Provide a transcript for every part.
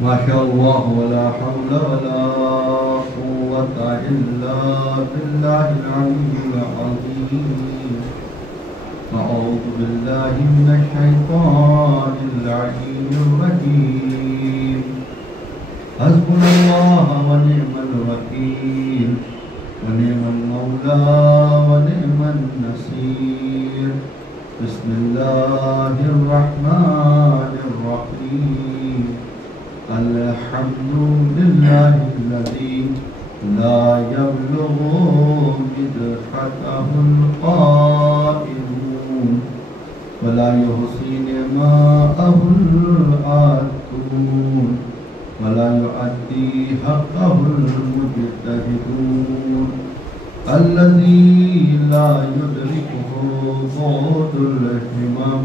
ما شاء الله ولا حول ولا قوة إلا بالله العلي العظيم. أعوذ بالله من الشيطان اللعين الرجيم. حسبنا الله ونعم الوكيل ونعم المولى ونعم النصير. بسم الله الرحمن الرحيم. الحمد لله الذي لا يبلغ مدحته القائلون ولا يحصي نعماءه العادون ولا يؤدي حقه المجتهدون. الذي لا يدركه بعد الهمم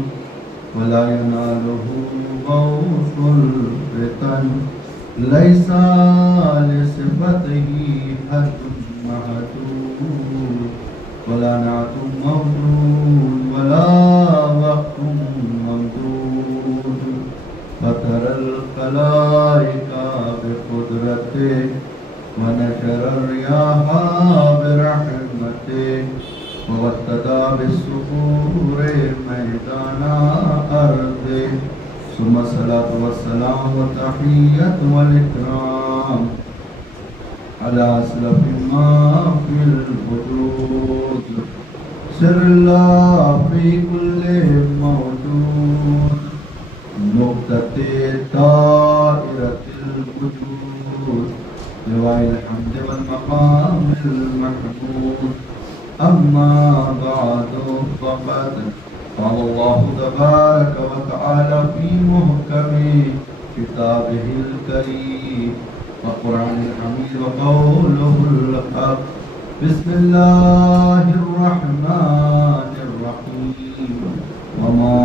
ولا يناله غوث الفتن. ليس لصفته حد محدود ولا نعت موجود ولا وقت ممدود. فترى الخلائق بقدرته ونشر الرياح برحمته وابتدى بالصخور ميدان أرضه. ثم الصلاة والسلام والتحية والإكرام على أسلف ما في الوجود. سر الله في كل موجود. نقطة دائرة الوجود. لواء الحمد والمقام المحمود. أما بعد فقد قال الله تبارك وتعالى في محكم كتابه الكريم وقرآن الحميد وقوله الحق. بسم الله الرحمن الرحيم. وما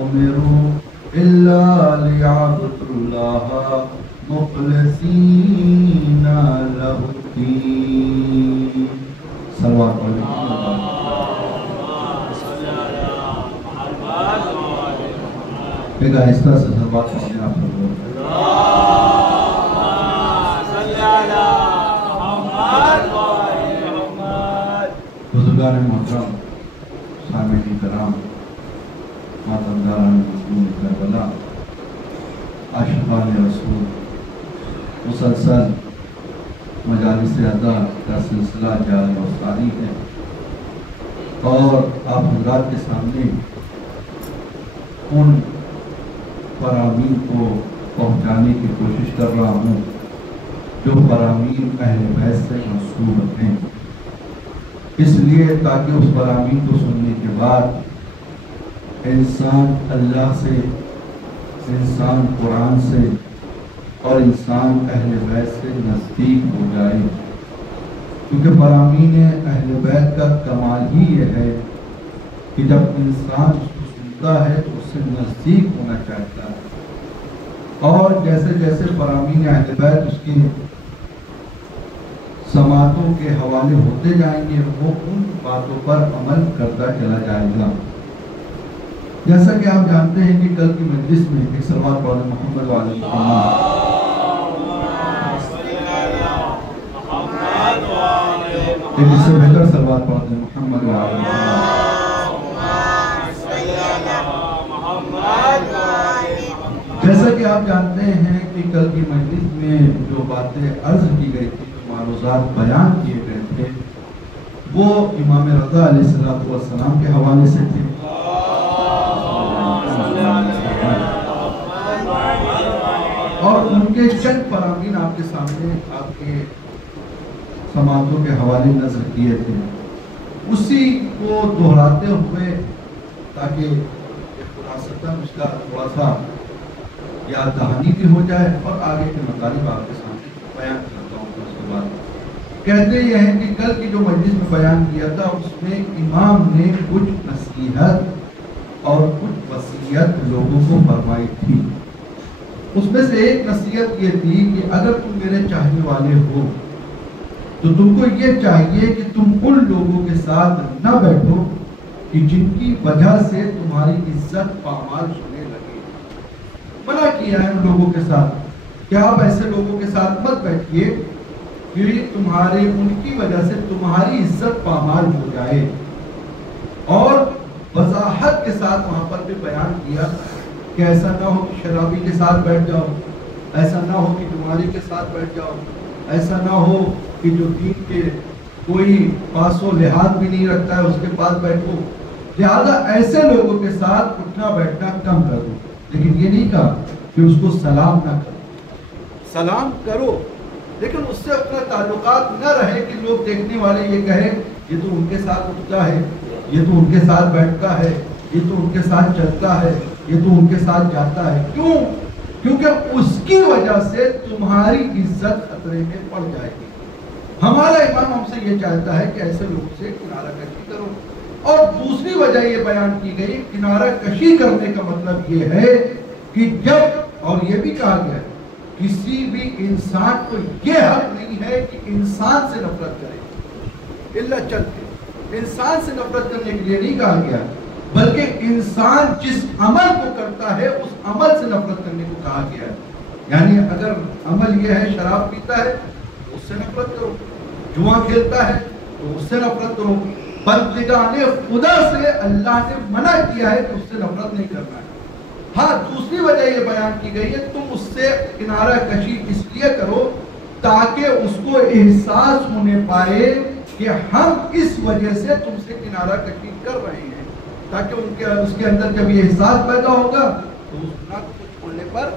أمروا إلا ليعبدوا الله مخلصين له الدين. صلوات علیکم. ایک آہستہ سے صلوات پڑھیں آپ لوگ. بزرگان محترم، سامعین کرام، ماتمداران مظلوم کربلا، عاشقان رسول، مسلسل مجالس ادا کا سلسلہ جاری و ساری ہے اور آپ حضرات کے سامنے ان فرامین کو پہنچانے کی کوشش کر رہا ہوں جو فرامین اہل بیت سے منسوب ہیں، اس لیے تاکہ اس فرامین کو سننے کے بعد انسان اللہ سے، انسان قرآن سے اور انسان اہل بیت سے نزدیک ہو جائے. کیونکہ فرامین اہل بیت کا کمال ہی یہ ہے کہ جب انسان اس کو سنتا ہے تو اس سے نزدیک ہونا چاہتا ہے، اور جیسے جیسے فرامین اہل بیت اس کی سماعتوں کے حوالے ہوتے جائیں گے وہ ان باتوں پر عمل کرتا چلا جائے گا. جیسا کہ آپ جانتے ہیں کہ کل کی مجلس میں ایک صلوات پڑھیں محمد وعلی محمد. ایک اس سے بہتر صلوات پڑھیں محمد وعلی محمد. جیسا کہ آپ جانتے ہیں کہ کل کی مجلس میں جو باتیں عرض کی گئی تھی، جو معروضات بیان کیے گئے تھے، وہ امام رضا علیہ السلام کے حوالے سے تھے. اور ان کے چند فرامین آپ کے سامنے آپ کے سماعتوں کے حوالے نظر کیے تھے، اسی کو دہراتے ہوئے تاکہ خلاصتاً اس کا تھوڑا سا یاد دہانی بھی ہو جائے اور آگے کے مطالب آپ کے سامنے بیان کرتا ہوں. اس کے بعد کہتے یہ ہیں کہ کل کی جو مجلس میں بیان کیا تھا اس میں امام نے کچھ نصیحت اور کچھ وصیت لوگوں کو فرمائی تھی. اس میں سے ایک نصیحت یہ تھی کہ اگر تم میرے چاہنے والے ہو تو تم کو یہ چاہیے کہ تم ان لوگوں کے ساتھ نہ بیٹھو کہ جن کی وجہ سے تمہاری عزت پامال ہونے لگے. منع کیا ہے ان لوگوں کے ساتھ کہ آپ ایسے لوگوں کے ساتھ مت بیٹھیے کہ ان کی وجہ سے تمہاری عزت پامال ہو جائے. اور وضاحت کے ساتھ وہاں پر بھی بیان کیا کہ ایسا نہ ہو کہ شرابی کے ساتھ بیٹھ جاؤ، ایسا نہ ہو کہ تمہاری کے ساتھ بیٹھ جاؤ، ایسا نہ ہو کہ جو دین کے کوئی پاس و لحاظ بھی نہیں رکھتا ہے اس کے پاس بیٹھو. لہذا ایسے لوگوں کے ساتھ اٹھنا بیٹھنا کم کر دو. لیکن یہ نہیں کہا کہ اس کو سلام نہ کرو، سلام کرو، لیکن اس سے اپنا تعلقات نہ رہے کہ لوگ دیکھنے والے یہ کہیں یہ تو ان کے ساتھ اٹھتا ہے، یہ تو ان کے ساتھ بیٹھتا ہے، یہ تو ان کے ساتھ چلتا ہے، یہ تو ان کے ساتھ جاتا ہے. کیوں؟ کیونکہ اس کی وجہ سے تمہاری عزت خطرے میں پڑ جائے گی. ہمارا امام ہم سے یہ چاہتا ہے کہ ایسے لوگوں سے کنارہ کشی کرو. اور دوسری وجہ یہ بیان کی گئی کنارہ کشی کرنے کا مطلب یہ ہے کہ جب، اور یہ بھی کہا گیا ہے کسی بھی انسان کو یہ حق نہیں ہے کہ انسان سے نفرت کرے الا چلتے. انسان سے نفرت کرنے کے لیے نہیں کہا گیا، بلکہ انسان جس عمل کو کرتا ہے اس عمل سے نفرت کرنے کو کہا گیا ہے. یعنی اگر عمل یہ ہے شراب پیتا ہے اس سے نفرت کرو، جوا کھیلتا ہے تو اس سے نفرت کرو. بندگان خدا سے اللہ نے منع کیا ہے کہ اس سے نفرت نہیں کرنا ہے. ہاں دوسری وجہ یہ بیان کی گئی ہے تم اس سے کنارہ کشی اس لیے کرو تاکہ اس کو احساس ہونے پائے کہ ہم اس وجہ سے تم سے کنارہ کشی کر رہے ہیں، تاکہ اس کے اندر جب یہ احساس پیدا ہوگا تو اس گناہ کو چھوڑنے پر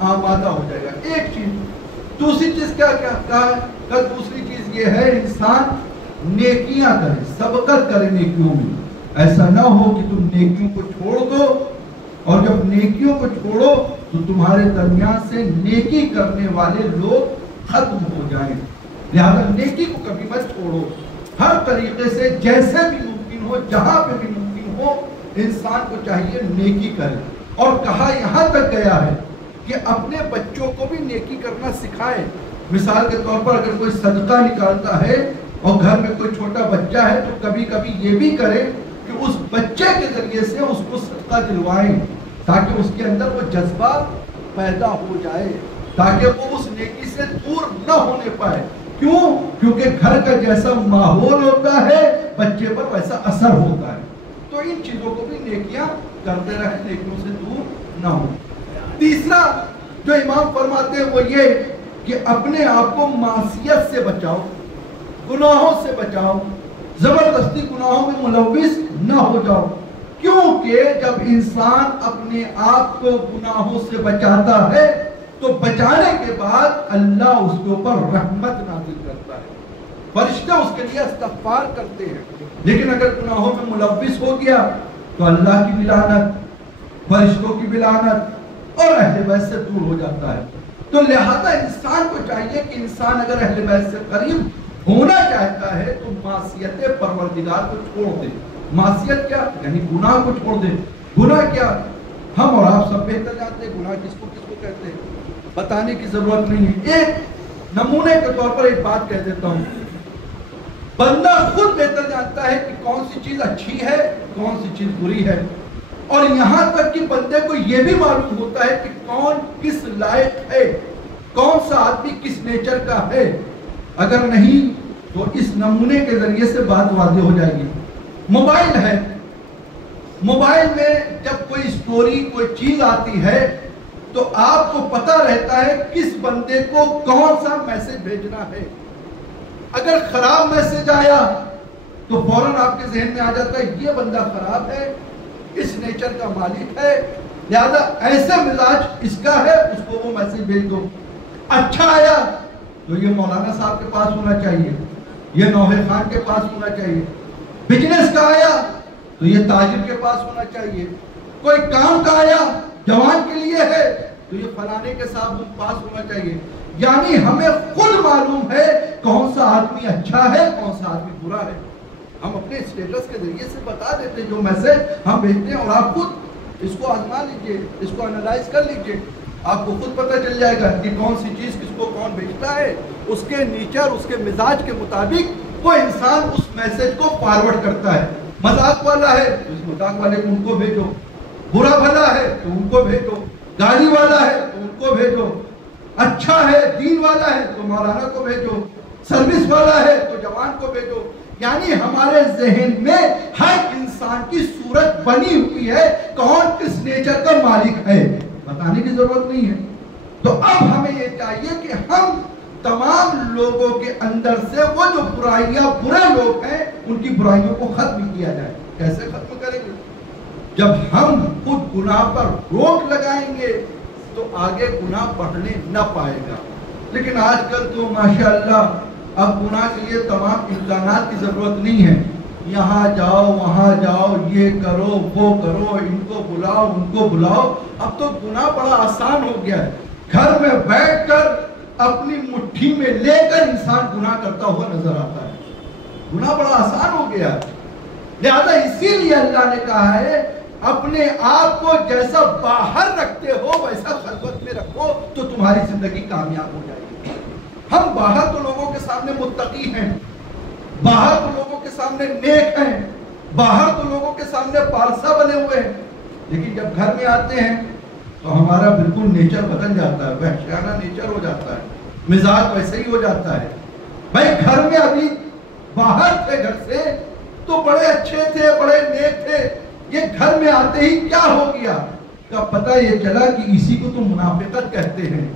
آمادہ ہو جائے گا. ایک چیز. دوسری چیز کیا کہا؟ دوسری چیز یہ ہے انسان نیکیاں کرے، سبقت کرے نیکیوں میں. ایسا نہ ہو کہ تم نیکیوں کو چھوڑ دو، اور جب نیکیوں کو چھوڑو تو تمہارے درمیان سے نیکی کرنے والے لوگ ختم ہو جائیں. لہذا نیکی کو کبھی مت چھوڑو. ہر طریقے سے جیسے بھی ممکن ہو، جہاں پہ بھی ممکن ہو، انسان کو چاہیے نیکی کرے. اور کہا یہاں تک گیا ہے کہ اپنے بچوں کو بھی نیکی کرنا سکھائے. مثال کے طور پر اگر کوئی صدقہ نکالتا ہے اور گھر میں کوئی چھوٹا بچہ ہے تو کبھی کبھی یہ بھی کرے کہ اس بچے کے ذریعے سے اس کو صدقہ دلوائیں، تاکہ اس کے اندر وہ جذبہ پیدا ہو جائے، تاکہ وہ اس نیکی سے دور نہ ہونے پائے. کیوں؟ کیونکہ گھر کا جیسا ماحول ہوتا ہے بچے پر ویسا اثر ہوتا ہے. تو ان چیزوں کو بھی نیکیاں کرتے رہیں، نیکیوں سے دور نہ ہو. تیسرا جو امام فرماتے ہیں وہ یہ کہ اپنے آپ کو معصیت سے بچاؤ، گناہوں سے بچاؤ، زبردستی گناہوں میں ملوث نہ ہو جاؤ. کیونکہ جب انسان اپنے آپ کو گناہوں سے بچاتا ہے تو بچانے کے بعد اللہ اس کے اوپر رحمت نازل کرتا ہے، فرشتے اس کے لیے استغفار کرتے ہیں. لیکن اگر گناہوں میں ملوث ہو گیا تو اللہ کی بھی لعنت، فرشتوں کی بھی لعنت، اور اہل بیت سے دور ہو جاتا ہے. تو لہذا انسان کو چاہیے کہ انسان اگر اہل بیت سے قریب ہونا چاہتا ہے تو معصیت پروردگار کو چھوڑ دے. معصیت کیا؟ یعنی گناہ کو چھوڑ دے. گناہ کیا؟ ہم اور آپ سب بہتر جانتے ہیں گناہ کس کو کہتے ہیں، بتانے کی ضرورت نہیں ہے. ایک نمونے کے طور پر ایک بات کہہ دیتا ہوں، بندہ خود بہتر جانتا ہے کہ کون سی چیز اچھی ہے، کون سی چیز بری ہے. اور یہاں تک کہ بندے کو یہ بھی معلوم ہوتا ہے کہ کون کس لائق ہے، کون سا آدمی کس نیچر کا ہے. اگر نہیں تو اس نمونے کے ذریعے سے بات واضح ہو جائے گی. موبائل ہے، موبائل میں جب کوئی سٹوری کوئی چیز آتی ہے تو آپ کو پتہ رہتا ہے کس بندے کو کون سا میسج بھیجنا ہے. اگر خراب میسج آیا تو فوراً آپ کے ذہن میں آ جاتا ہے یہ بندہ خراب ہے، اس نیچر کا مالک ہے، لہذا ایسے مزاج اس کا ہے، اس کو وہ میسج بھیج دو. اچھا آیا تو یہ مولانا صاحب کے پاس ہونا چاہیے، یہ نوحہ خان کے پاس ہونا چاہیے. بزنس کا آیا تو یہ تاجر کے پاس ہونا چاہیے. کوئی کام کا آیا جوان کے لیے ہے تو یہ فلانے کے ساتھ پاس ہونا چاہیے. یعنی ہمیں خود معلوم ہے کون سا آدمی اچھا ہے، کون سا آدمی برا ہے. ہم اپنے اسٹیٹس کے ذریعے سے بتا دیتے ہیں جو میسج ہم بھیجتے ہیں. اور آپ خود اس کو آزما لیجئے، اس کو انالائز کر لیجئے، آپ کو خود پتہ چل جائے گا کہ کون سی چیز کس کو کون بھیجتا ہے. اس کے نیچر، اس کے مزاج کے مطابق وہ انسان اس میسج کو فارورڈ کرتا ہے. مذاق والا ہے تو اس مذاق والے کو ان کو بھیجو، برا بھلا ہے تو ان کو بھیجو، گالی والا ہے تو ان کو بھیجو. اچھا ہے, دین والا ہے تو مولانا کو بھیجو, سروس والا ہے تو جوان کو بھیجو. یعنی ہمارے ذہن میں ہر انسان کی صورت بنی ہوئی ہے, کون کس نیچر کا مالک ہے بتانے کی ضرورت نہیں ہے. تو اب ہمیں یہ چاہیے کہ ہم تمام لوگوں کے اندر سے وہ جو برائیاں, برے لوگ ہیں, ان کی برائیوں کو ختم کیا جائے. کیسے ختم کریں گے؟ جب ہم خود گناہ پر روک لگائیں گے تو آگے گناہ بڑھنے نہ پائے گا. لیکن آج کل تو ماشاءاللہ اب گناہ کے لیے تمام امکانات کی ضرورت نہیں ہے. یہاں جاؤ, وہاں جاؤ, یہ کرو, وہ کرو, ان کو بلاؤ, ان کو بلاؤ. اب تو گناہ بڑا آسان ہو گیا ہے. گھر میں بیٹھ کر اپنی مٹھی میں لے کر انسان گناہ کرتا ہوا نظر آتا ہے. گناہ بڑا آسان ہو گیا ہے. لہذا اسی لیے اللہ نے کہا ہے اپنے آپ کو جیسا باہر رکھتے ہو ویسا خلوت میں رکھو تو تمہاری زندگی کامیاب ہو جائے گی. ہم باہر تو لوگوں کے سامنے متقی ہیں, باہر تو لوگوں کے سامنے نیک ہیں, باہر تو لوگوں کے سامنے پارسا بنے ہوئے ہیں, لیکن جب گھر میں آتے ہیں تو ہمارا بالکل نیچر بدل جاتا ہے, وحشیانہ نیچر ہو جاتا ہے, مزاج ویسے ہی ہو جاتا ہے. بھائی گھر میں ابھی باہر تھے گھر سے تو بڑے اچھے تھے, بڑے نیک تھے, یہ گھر میں آتے ہی کیا ہو گیا کا پتہ یہ چلا کہ اسی کو تو منافقت کہتے ہیں.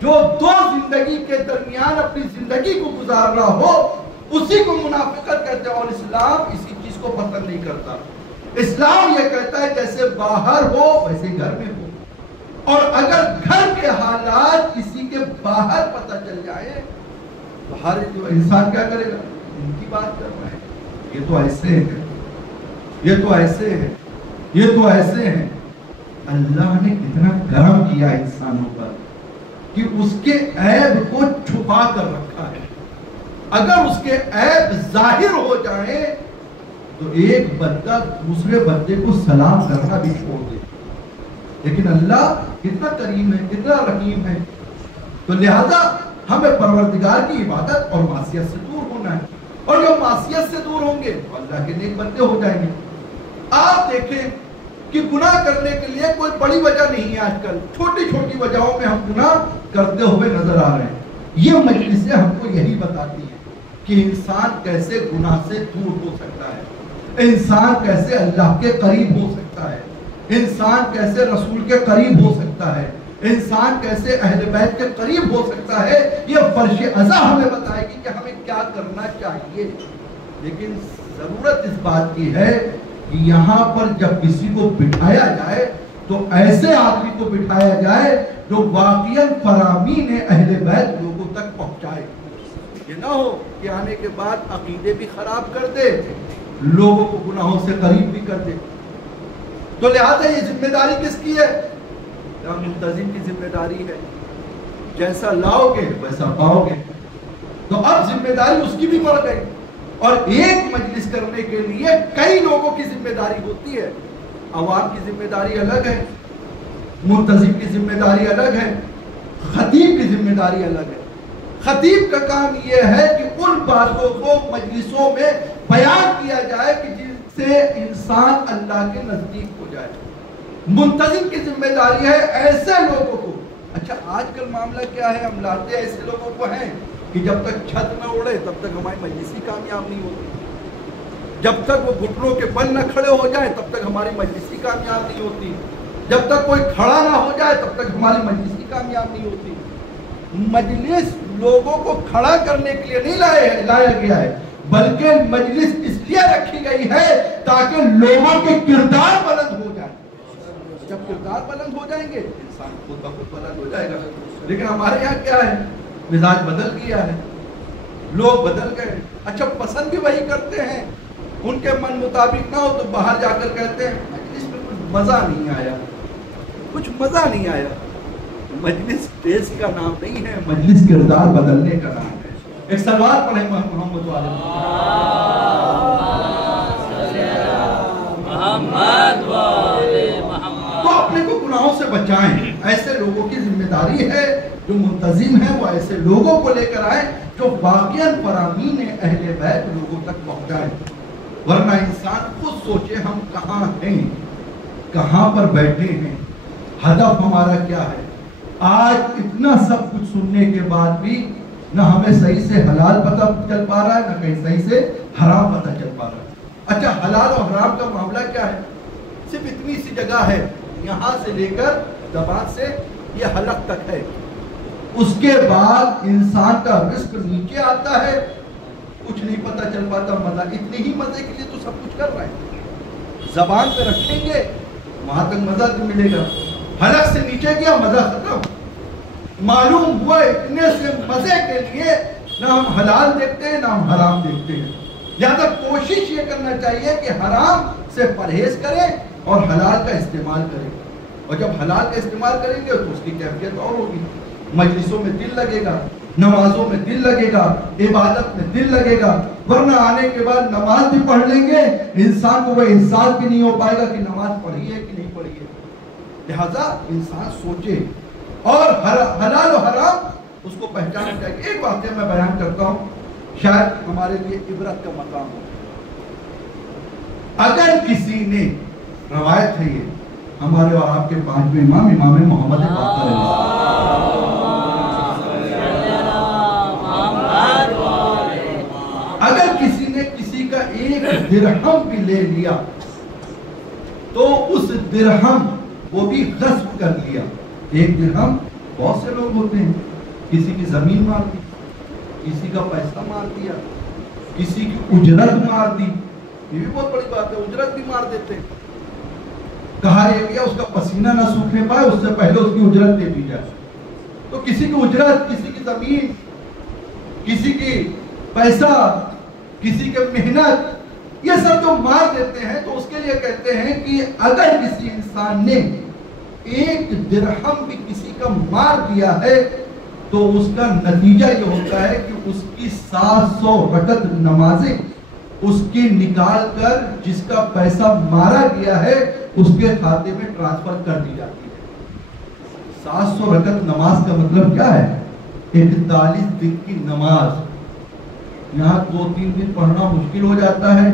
جو دو زندگی کے درمیان اپنی زندگی کو گزار رہا ہو اسی کو منافقت کہتے ہیں. اور اسلام اسی چیز کو پسند نہیں کرتا. اسلام یہ کہتا ہے جیسے باہر ہو ویسے گھر میں ہو, اور اگر گھر کے حالات کسی کے باہر پتہ چل جائے تو ہر انسان کیا کرے گا؟ ان کی بات کر رہا ہے, یہ تو ایسے ہے, یہ تو ایسے ہے, یہ تو ایسے ہیں. اللہ نے کتنا کرم کیا انسانوں پر کہ اس کے عیب کو چھپا کر رکھا ہے. اگر اس کے عیب ظاہر ہو جائیں تو ایک بندہ دوسرے بندے کو سلام کرنا بھی چھوڑ دے. لیکن اللہ کتنا کریم ہے, کتنا رحیم ہے. تو لہذا ہمیں پروردگار کی عبادت اور معصیت سے دور ہونا ہے, اور جب معصیت سے دور ہوں گے تو اللہ کے نیک بندے ہو جائیں گے. آپ دیکھیں کہ گناہ کرنے کے لیے کوئی بڑی وجہ نہیں ہے. آج کل چھوٹی چھوٹی وجہوں میں ہم گناہ کرتے ہوئے نظر آ رہے ہیں. یہ مجلسیں ہم کو یہی بتاتی ہیں کہ انسان کیسے گناہ سے دور ہو سکتا ہے, انسان کیسے اللہ کے قریب ہو سکتا ہے, انسان کیسے رسول کے قریب ہو سکتا ہے, انسان کیسے اہل بیت کے قریب ہو سکتا ہے. یہ فرش ازا ہمیں بتائے گی کہ ہمیں کیا کرنا چاہیے. لیکن ضرورت اس بات کی ہے کہ یہاں پر جب کسی کو بٹھایا جائے تو ایسے آدمی کو بٹھایا جائے جو واقعاً فرامین اہل بیت لوگوں تک پہنچائے. یہ نہ ہو کہ آنے کے بعد عقیدے بھی خراب کر دے, لوگوں کو گناہوں سے قریب بھی کر دے. تو لہذا یہ ذمہ داری کس کی ہے؟ منتظم کی ذمہ داری ہے. جیسا لاؤ گے ویسا پاؤ گے. تو اب ذمہ داری اس کی بھی بڑھ گئی, اور ایک مجلس کرنے کے لیے کئی لوگوں کی ذمہ داری ہوتی ہے. عوام کی ذمہ داری الگ ہے, منتظم کی ذمہ داری الگ ہے, خطیب کی ذمہ داری الگ ہے. خطیب کا کام یہ ہے کہ ان باتوں کو مجلسوں میں بیان کیا جائے کہ جن سے انسان اللہ کے نزدیک ہو جائے. منتظم کی ذمہ داری ہے ایسے لوگوں کو. اچھا آج کل معاملہ کیا ہے, ہم لاتے ایسے لوگوں کو ہیں کہ جب تک چھت نہ اڑے تب تک ہماری مجلس ہی کامیاب نہیں ہوتی, جب تک وہ گھٹنوں کے بل نہ کھڑے ہو جائیں تب تک ہماری مجلس ہی کامیاب نہیں ہوتی, جب تک کوئی کھڑا نہ ہو جائے تب تک ہماری مجلس ہی کامیاب نہیں ہوتی. مجلس لوگوں کو کھڑا کرنے کے لیے نہیں لایا گیا ہے, بلکہ مجلس اس لیے رکھی گئی ہے تاکہ لوگوں کے کردار بلند ہو جائیں. جب کردار بلند ہو جائیں گے انسان خود بخود بلند ہو جائے گا. لیکن ہمارے یہاں کیا ہے, مزاج بدل گیا ہے, لوگ بدل گئے. اچھا پسند بھی وہی کرتے ہیں, ان کے من مطابق نہ ہو تو باہر جا کر کہتے ہیں مجلس میں کچھ مزہ نہیں آیا, کچھ مزہ نہیں آیا. مجلس ٹیسٹ کا نام نہیں ہے, مجلس کردار بدلنے کا نام ہے. ایک سلوات پڑھیں محمد والے تو اپنے کو گناہوں سے بچائیں. ایسے لوگوں کی ذمہ داری ہے جو منتظم ہیں, وہ ایسے لوگوں کو لے کر آئے جو واقعاً فرامین اہل بیت لوگوں تک پہنچائیں. ورنہ انسان خود سوچے ہم کہاں ہیں, کہاں پر بیٹھے ہیں, ہدف ہمارا کیا ہے. آج اتنا سب کچھ سننے کے بعد بھی نہ ہمیں صحیح سے حلال پتہ چل پا رہا ہے، نہ کہیں صحیح سے حرام پتہ چل پا رہا ہے۔ اچھا حلال اور حرام کا معاملہ کیا ہے؟ صرف اتنی سی جگہ ہے، یہاں سے لے کر زبان سے یہ حلق تک ہے، اس کے بعد انسان کا رزق نیچے آتا ہے، کچھ نہیں پتہ چل پاتا۔ مزہ اتنے ہی مزے کے لیے تو سب کچھ کر رہے ہیں، زبان پہ رکھیں گے وہاں تک مزہ تو ملے گا، حلق سے نیچے گیا مزہ ختم۔ معلوم ہوا اتنے سے مزے کے لیے نہ ہم حلال دیکھتے ہیں نہ ہم حرام دیکھتے ہیں۔ لہذا کوشش یہ کرنا چاہیے کہ حرام سے پرہیز کریں اور حلال کا استعمال کریں، اور جب حلال کا استعمال کریں گے تو اس کی کیفیت اور ہوگی، مجلسوں میں دل لگے گا، نمازوں میں دل لگے گا، عبادت میں دل لگے گا۔ ورنہ آنے کے بعد نماز بھی پڑھ لیں گے، انسان کو وہ احساس بھی نہیں ہو پائے گا کہ نماز پڑھی ہے کہ نہیں پڑھی ہے۔ لہذا انسان سوچے اور حلال و حرام اس کو پہچانا چاہیے۔ ایک واقعہ میں بیان کرتا ہوں، شاید ہمارے لیے عبرت کا مقام ہو۔ اگر کسی نے، روایت ہے یہ ہمارے اور آپ کے پانچویں امام محمد باقر علیہ اگر کسی نے کسی کا ایک درہم بھی لے لیا تو اس درہم وہ بھی غصب کر لیا۔ ایک درہم، بہت سے لوگ ہوتے ہیں، کسی کی زمین مار دی، کسی کا پیسہ مار دیا، کسی کی اجرت مار دی، یہ بھی بہت بڑی بات ہے، اجرت بھی مار دیتے ہیں۔ کہا یہ گیا اس کا پسینہ نہ سوکھنے پائے اس سے پہلے اس کی اجرت دے دی جائے۔ تو کسی کی اجرت، کسی کی زمین، کسی کی پیسہ، کسی کی محنت، یہ سب جو مار دیتے ہیں تو اس کے لیے کہتے ہیں کہ اگر کسی انسان نے ایک درہم بھی کسی کا مار دیا ہے تو اس کا نتیجہ یہ ہوتا ہے کہ اس کی 700 رکعت نمازیں اس کی نکال کر جس کا پیسہ مارا گیا ہے اس کے کھاتے میں ٹرانسفر کر دی جاتی ہے۔ 700 رکعت نماز کا مطلب کیا ہے؟ 41 دن کی نماز۔ یہاں 2-3 دن پڑھنا مشکل ہو جاتا ہے،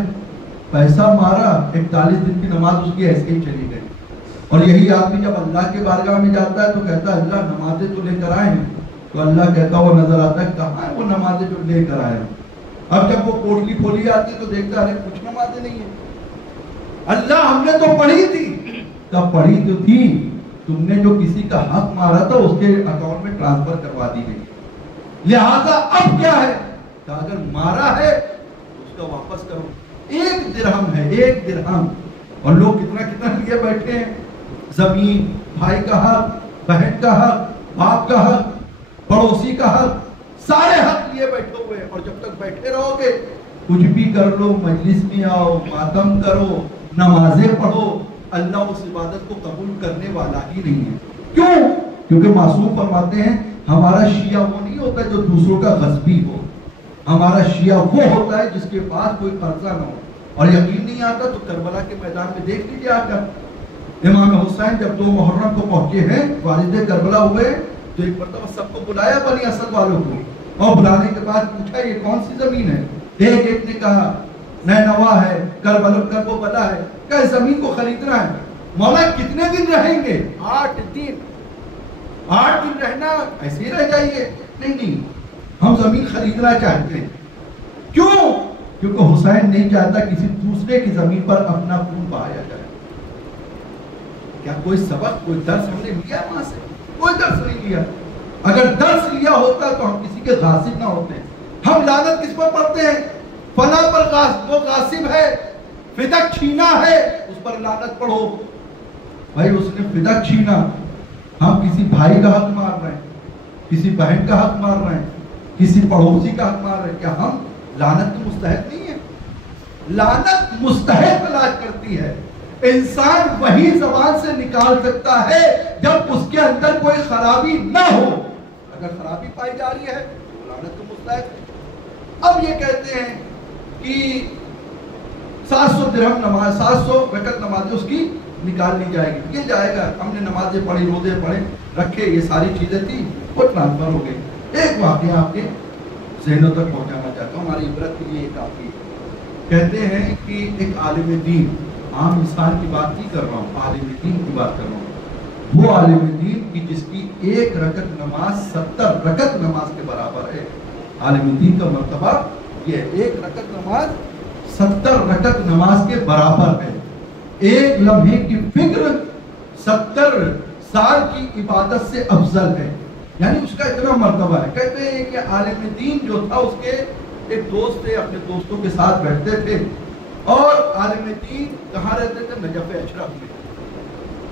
پیسہ مارا، 41 دن کی نماز اس کی ایسے ہی چلی گئی۔ اور یہی آدمی جب اللہ کے بارگاہ میں جاتا ہے تو کہتا ہے اللہ نمازیں تو لے کر آئے ہیں، تو اللہ کہتا وہ نظر آتا ہے کہاں ہے وہ نمازیں جو لے کر آئے ہیں۔ اب جب وہ پوٹلی کھولی آتی ہے تو دیکھتا ہے کچھ نمازیں نہیں ہیں۔ اللہ ہم نے تو پڑھی تھی، کب پڑھی تو تھی، تم نے جو کسی کا حق مارا تھا اس کے اکاؤنٹ میں ٹرانسفر کروا دی گئی، لہذا اب کیا ہے کہ اگر مارا ہے تو اس کا واپس کرو۔ ایک درہم ہے، ایک درہم، اور لوگ کتنا کتنا لیے بیٹھے ہیں، زمین، بھائی کا حق، بہن کا حق، باپ کا حق، پڑوسی کا حق، سارے حق لیے بیٹھے ہوئے، اور جب تک بیٹھے رہو گے کچھ بھی کر لو، مجلس میں آؤ، ماتم کرو، نمازیں پڑھو، اللہ اس عبادت کو قبول کرنے والا ہی نہیں ہے۔ کیوں؟ کیونکہ معصوم فرماتے ہیں ہمارا شیعہ وہ نہیں ہوتا جو دوسروں کا غصبی ہو، ہمارا شیعہ وہ ہوتا ہے جس کے پاس کوئی قرضہ نہ ہو۔ اور یقین نہیں آتا تو کربلا کے میدان میں دیکھ لیجیے آ کر، امام حسین جب 2 محرم کو پہنچے ہیں، والد کربلا ہوئے، تو ایک مرتبہ سب کو بلایا بنی اسد والوں کو، اور بلانے کے بعد پوچھا یہ کون سی زمین ہے؟ ایک ایک نے کہا نینوا ہے، کربلا ہے، کہ زمین کو خریدنا ہے۔ مولا کتنے دن رہیں گے؟ 8 دن۔ 8 دن رہنا، ایسے ہی رہ جائیے؟ نہیں، ہم زمین خریدنا چاہتے ہیں۔ کیوں؟ کیونکہ حسین نہیں چاہتا کسی دوسرے کی زمین پر اپنا خون بہایا جائے۔ کیا کوئی سبق، کوئی درس ہم نے لیا وہاں سے؟ کوئی درس نہیں لیا۔ اگر درس لیا ہوتا تو ہم کسی کے غاصب نہ ہوتے۔ ہم لعنت کس پر پڑھتے ہیں؟ فلاں پر وہ غاصب ہے، فدق چھینا ہے، اس پر لعنت پڑھو۔ بھائی اس نے فدق چھینا، ہم کسی بھائی کا حق مار رہے ہیں، کسی بہن کا حق مار رہے ہیں، کسی پڑوسی کا حق مار رہے ہیں، کیا ہم لعنت کی مستحق نہیں ہے؟ لعنت مستحق علاج کرتی ہے۔ انسان وہی زبان سے نکال سکتا ہے جب اس کے اندر کوئی خرابی نہ ہو۔ اگر خرابی پائی جا رہی ہے تو لعنت تو مستحق ہے۔ اب یہ کہتے ہیں کہ 700 درہم نماز، 700 رکعت نماز اس کی نکال لی جائے گی، یہ جائے گا، ہم نے نمازیں پڑھی، روزے پڑھے، رکھے، یہ ساری چیزیں تھی، وہ ٹرانسفر ہو گئی۔ ایک واقعہ آپ کے ذہنوں تک پہنچانا چاہتا ہوں، ہماری عبرت کے لیے کافی ہے۔ کہتے ہیں کہ ایک عالم دین، عام انسان کی بات نہیں کر رہا ہوں، عالم دین کی بات کر رہا ہوں، وہ عالم دین کی جس کی ایک رکعت نماز 70 رکعت نماز کے برابر ہے. عالم دین کا مرتبہ یہ ایک رکعت نماز 70 رکعت نماز کے برابر ہے. ایک لمحے کی فکر 70 سال کی عبادت سے افضل ہے. یعنی اس کا اتنا مرتبہ ہے. کہتے ہیں کہ عالم دین جو تھا اس کے ایک دوست تھے, اپنے دوستوں کے ساتھ بیٹھتے تھے اور عالم دین کہاں رہتے تھے؟ نجف اشرف میں.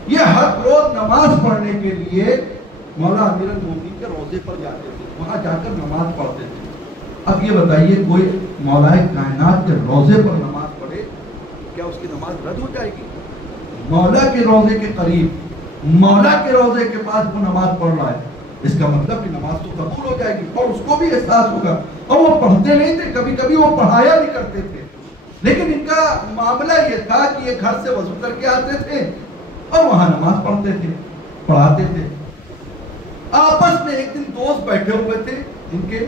یہ ہر روز نماز پڑھنے کے لیے مولا امیر المومنین کے روضے پر جاتے تھے, وہاں جا کر نماز پڑھتے تھے. اب یہ بتائیے کوئی مولا کائنات کے روضے پر نماز پڑھے کیا اس کی نماز رد ہو جائے گی؟ مولا کے روضے کے قریب, مولا کے روضے کے پاس وہ نماز پڑھ رہا ہے, اس کا مطلب کہ نماز تو قبول ہو جائے گی اور اس کو بھی احساس ہوگا. اور وہ پڑھتے نہیں تھے, کبھی کبھی وہ پڑھایا بھی کرتے تھے, لیکن ان کا معاملہ یہ تھا کہ یہ گھر سے وضو کر کے آتے تھے اور وہاں نماز پڑھتے تھے, پڑھاتے تھے. آپس میں ایک دن دوست بیٹھے ہوئے تھے ان کے,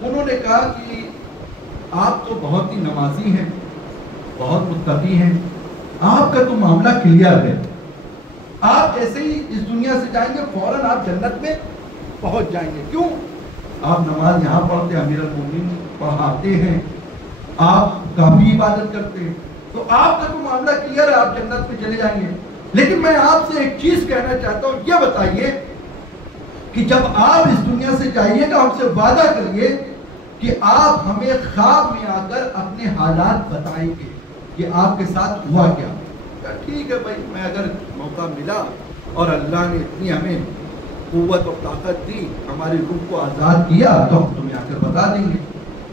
انہوں نے کہا کہ آپ تو بہت ہی نمازی ہیں, بہت متقی ہیں, آپ کا تو معاملہ کلیئر ہے, آپ جیسے ہی اس دنیا سے جائیں گے فوراً آپ جنت میں پہنچ جائیں گے. کیوں؟ آپ نماز یہاں پڑھتے ہیں, امیر المومنین پڑھاتے ہیں, آپ کافی عبادت کرتے ہیں, تو آپ کا تو معاملہ کلیئر ہے, آپ جنت میں چلے جائیں گے. لیکن میں آپ سے ایک چیز کہنا چاہتا ہوں, یہ بتائیے کہ جب آپ اس دنیا سے جائیے گا ہم سے وعدہ کریے کہ آپ ہمیں خواب میں آ کر اپنے حالات بتائیں گے کہ آپ کے ساتھ ہوا کیا. ٹھیک ہے بھائی, میں اگر موقع ملا اور اللہ نے اتنی ہمیں قوت اور طاقت دی, ہماری روح کو آزاد کیا, تو ہم تمہیں آ کر بتا دیں گے.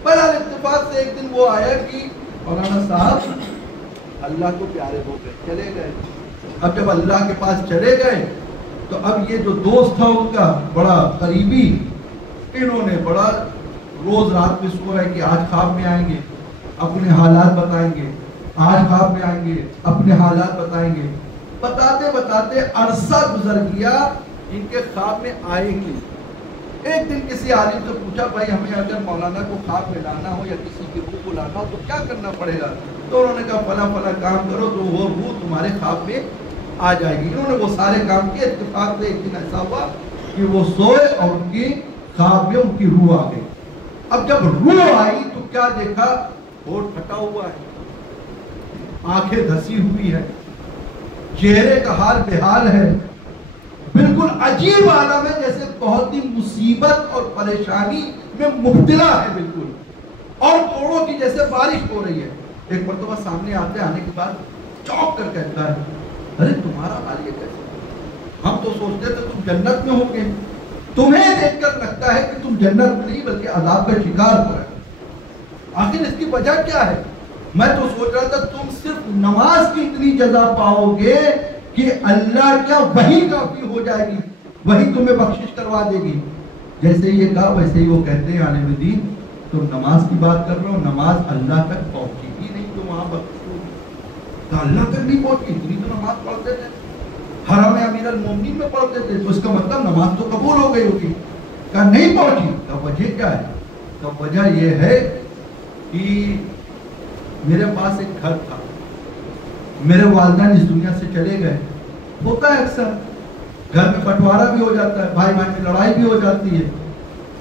پر اتفاق سے ایک دن وہ آیا کہ مولانا صاحب اللہ کو پیارے ہو گئے, چلے گئے. اب جب اللہ کے پاس چلے گئے تو اب یہ جو دوست تھا ان کا بڑا قریبی, انہوں نے بڑا روز رات میں سو رہے کہ آج خواب میں آئیں گے, اپنے حالات بتائیں گے, آج خواب میں آئیں گے, اپنے حالات بتائیں گے. بتاتے بتاتے عرصہ گزر گیا, ان کے خواب میں آئے ہی. ایک دن کسی عالم سے پوچھا, بھائی ہمیں اگر مولانا کو خواب میں لانا ہو یا کسی کی روح کو لانا ہو تو کیا کرنا پڑے گا؟ تو انہوں نے کہا فلاں فلاں کام کرو تو وہ روح تمہارے خواب میں آ جائے گی. انہوں نے وہ سارے کام کیے. اتفاق سے ایک دن ایسا ہوا کہ وہ سوئے اور ان کی خواب میں ان کی روح آ گئی. اب جب روح آئی تو کیا دیکھا؟ ہونٹ پھٹا ہوا ہے, آنکھیں دھسی ہوئی ہے, چہرے کا حال بےحال ہے, بالکل عجیب عالم ہے, جیسے بہت ہی مصیبت اور پریشانی میں مبتلا ہے بالکل, اور کوڑوں کی جیسے بارش ہو رہی ہے. ایک مرتبہ سامنے آنے کے بعد چونک کر کہتا ہے, ارے تمہارا حال یہ کیسے؟ ہم تو سوچتے تھے تم جنت میں ہو گے, تمہیں دیکھ کر لگتا ہے کہ تم جنت میں نہیں بلکہ عذاب کا شکار ہو رہے. آخر اس کی وجہ کیا ہے؟ میں تو سوچ رہا تھا تم صرف نماز کی اتنی جزا پاؤ گے کہ اللہ کیا وہی کافی ہو جائے گی, وہی تمہیں بخشش کروا دے گی. جیسے یہ کہا ویسے ہی وہ کہتے ہیں عالم دین تم نماز کی بات کر رہے ہو, نماز اللہ تک پہنچی ہی نہیں تو وہاں بخشش ہوگی. تو اللہ تک نہیں پہنچی, اتنی تو نماز پڑھتے تھے, حرم امیر المومنین میں پڑھتے تھے, تو اس کا مطلب نماز تو قبول ہو گئی ہوگی. کہا نہیں پہنچی. تو وجہ کیا ہے؟ تو وجہ یہ ہے کہ میرے پاس ایک گھر تھا, میرے والدین اس دنیا سے چلے گئے. ہوتا ہے اکثر گھر میں بٹوارا بھی ہو جاتا ہے, بھائی بہن میں لڑائی بھی ہو جاتی ہے,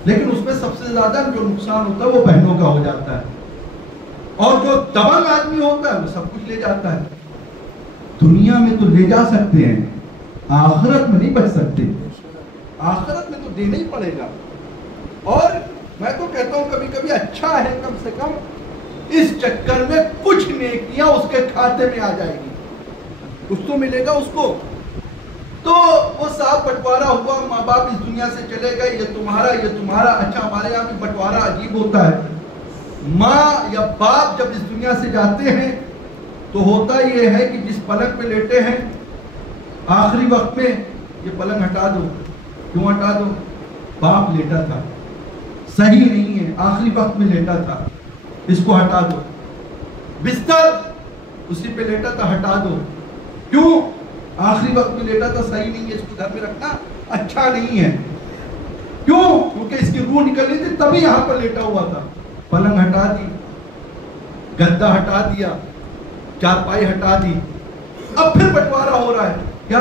لیکن اس میں سب سے زیادہ جو نقصان ہوتا ہے وہ بہنوں کا ہو جاتا ہے, اور جو دبنگ آدمی ہوتا ہے وہ سب کچھ لے جاتا ہے. دنیا میں تو لے جا سکتے ہیں, آخرت میں نہیں بچ سکتے. آخرت میں تو دینا ہی پڑے گا. اور میں تو کہتا ہوں کبھی کبھی اچھا ہے کم سے کم اس چکر میں کچھ نیکیاں اس کے کھاتے میں آ جائے گی, کچھ تو ملے گا اس کو. تو وہ صاحب بٹوارا ہوا, ماں باپ اس دنیا سے چلے گئے, یہ تمہارا. اچھا ہمارے یہاں بھی بٹوارا عجیب ہوتا ہے. ماں یا باپ جب اس دنیا سے جاتے ہیں تو ہوتا یہ ہے کہ جس پلنگ پہ لیٹے ہیں آخری وقت میں یہ پلنگ ہٹا دو. کیوں ہٹا دو؟ باپ لیٹا تھا, صحیح نہیں ہے, آخری وقت میں لیٹا تھا, اس کو ہٹا دو. بستر اسی پہ لیٹا تھا, ہٹا دو. کیوں؟ آخری وقت میں لیٹا تھا, صحیح نہیں ہے, اس کو گھر میں رکھنا اچھا نہیں ہے. کیوں؟ کیونکہ اس کی روح نکل رہی تھی تبھی یہاں پر لیٹا ہوا تھا. پلنگ ہٹا دی, گدا ہٹا دیا, چارپائی ہٹا دی, اب پھر بٹوارا ہو رہا ہے. کیا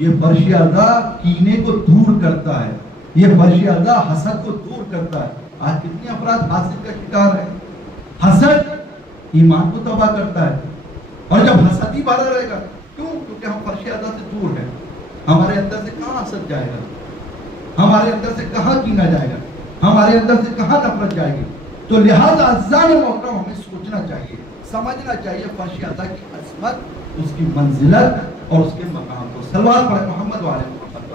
یہ فرش اعضا کینے کو دور کرتا ہے، یہ فرش اعضا حسد کو دور کرتا ہے۔ آج کتنے افراد حسد کا شکار ہیں۔ حسد ایمان کو تباہ کرتا ہے، اور جب حسد ہی بھرا رہے گا، کیوں؟ کیونکہ ہم فرش اعضا سے دور ہیں۔ ہمارے اندر سے کہاں حسد جائے گا، ہمارے اندر سے کہاں کینہ جائے گا، ہمارے اندر سے کہاں نفرت جائے گی؟ تو لہذا عزیزان محترم ہمیں سوچنا چاہیے، سمجھنا چاہیے فرش اعضا کی عظمت، اس کی منزلت اور اس کے مقام کو۔ صلوات پڑھیں محمد والے محمد۔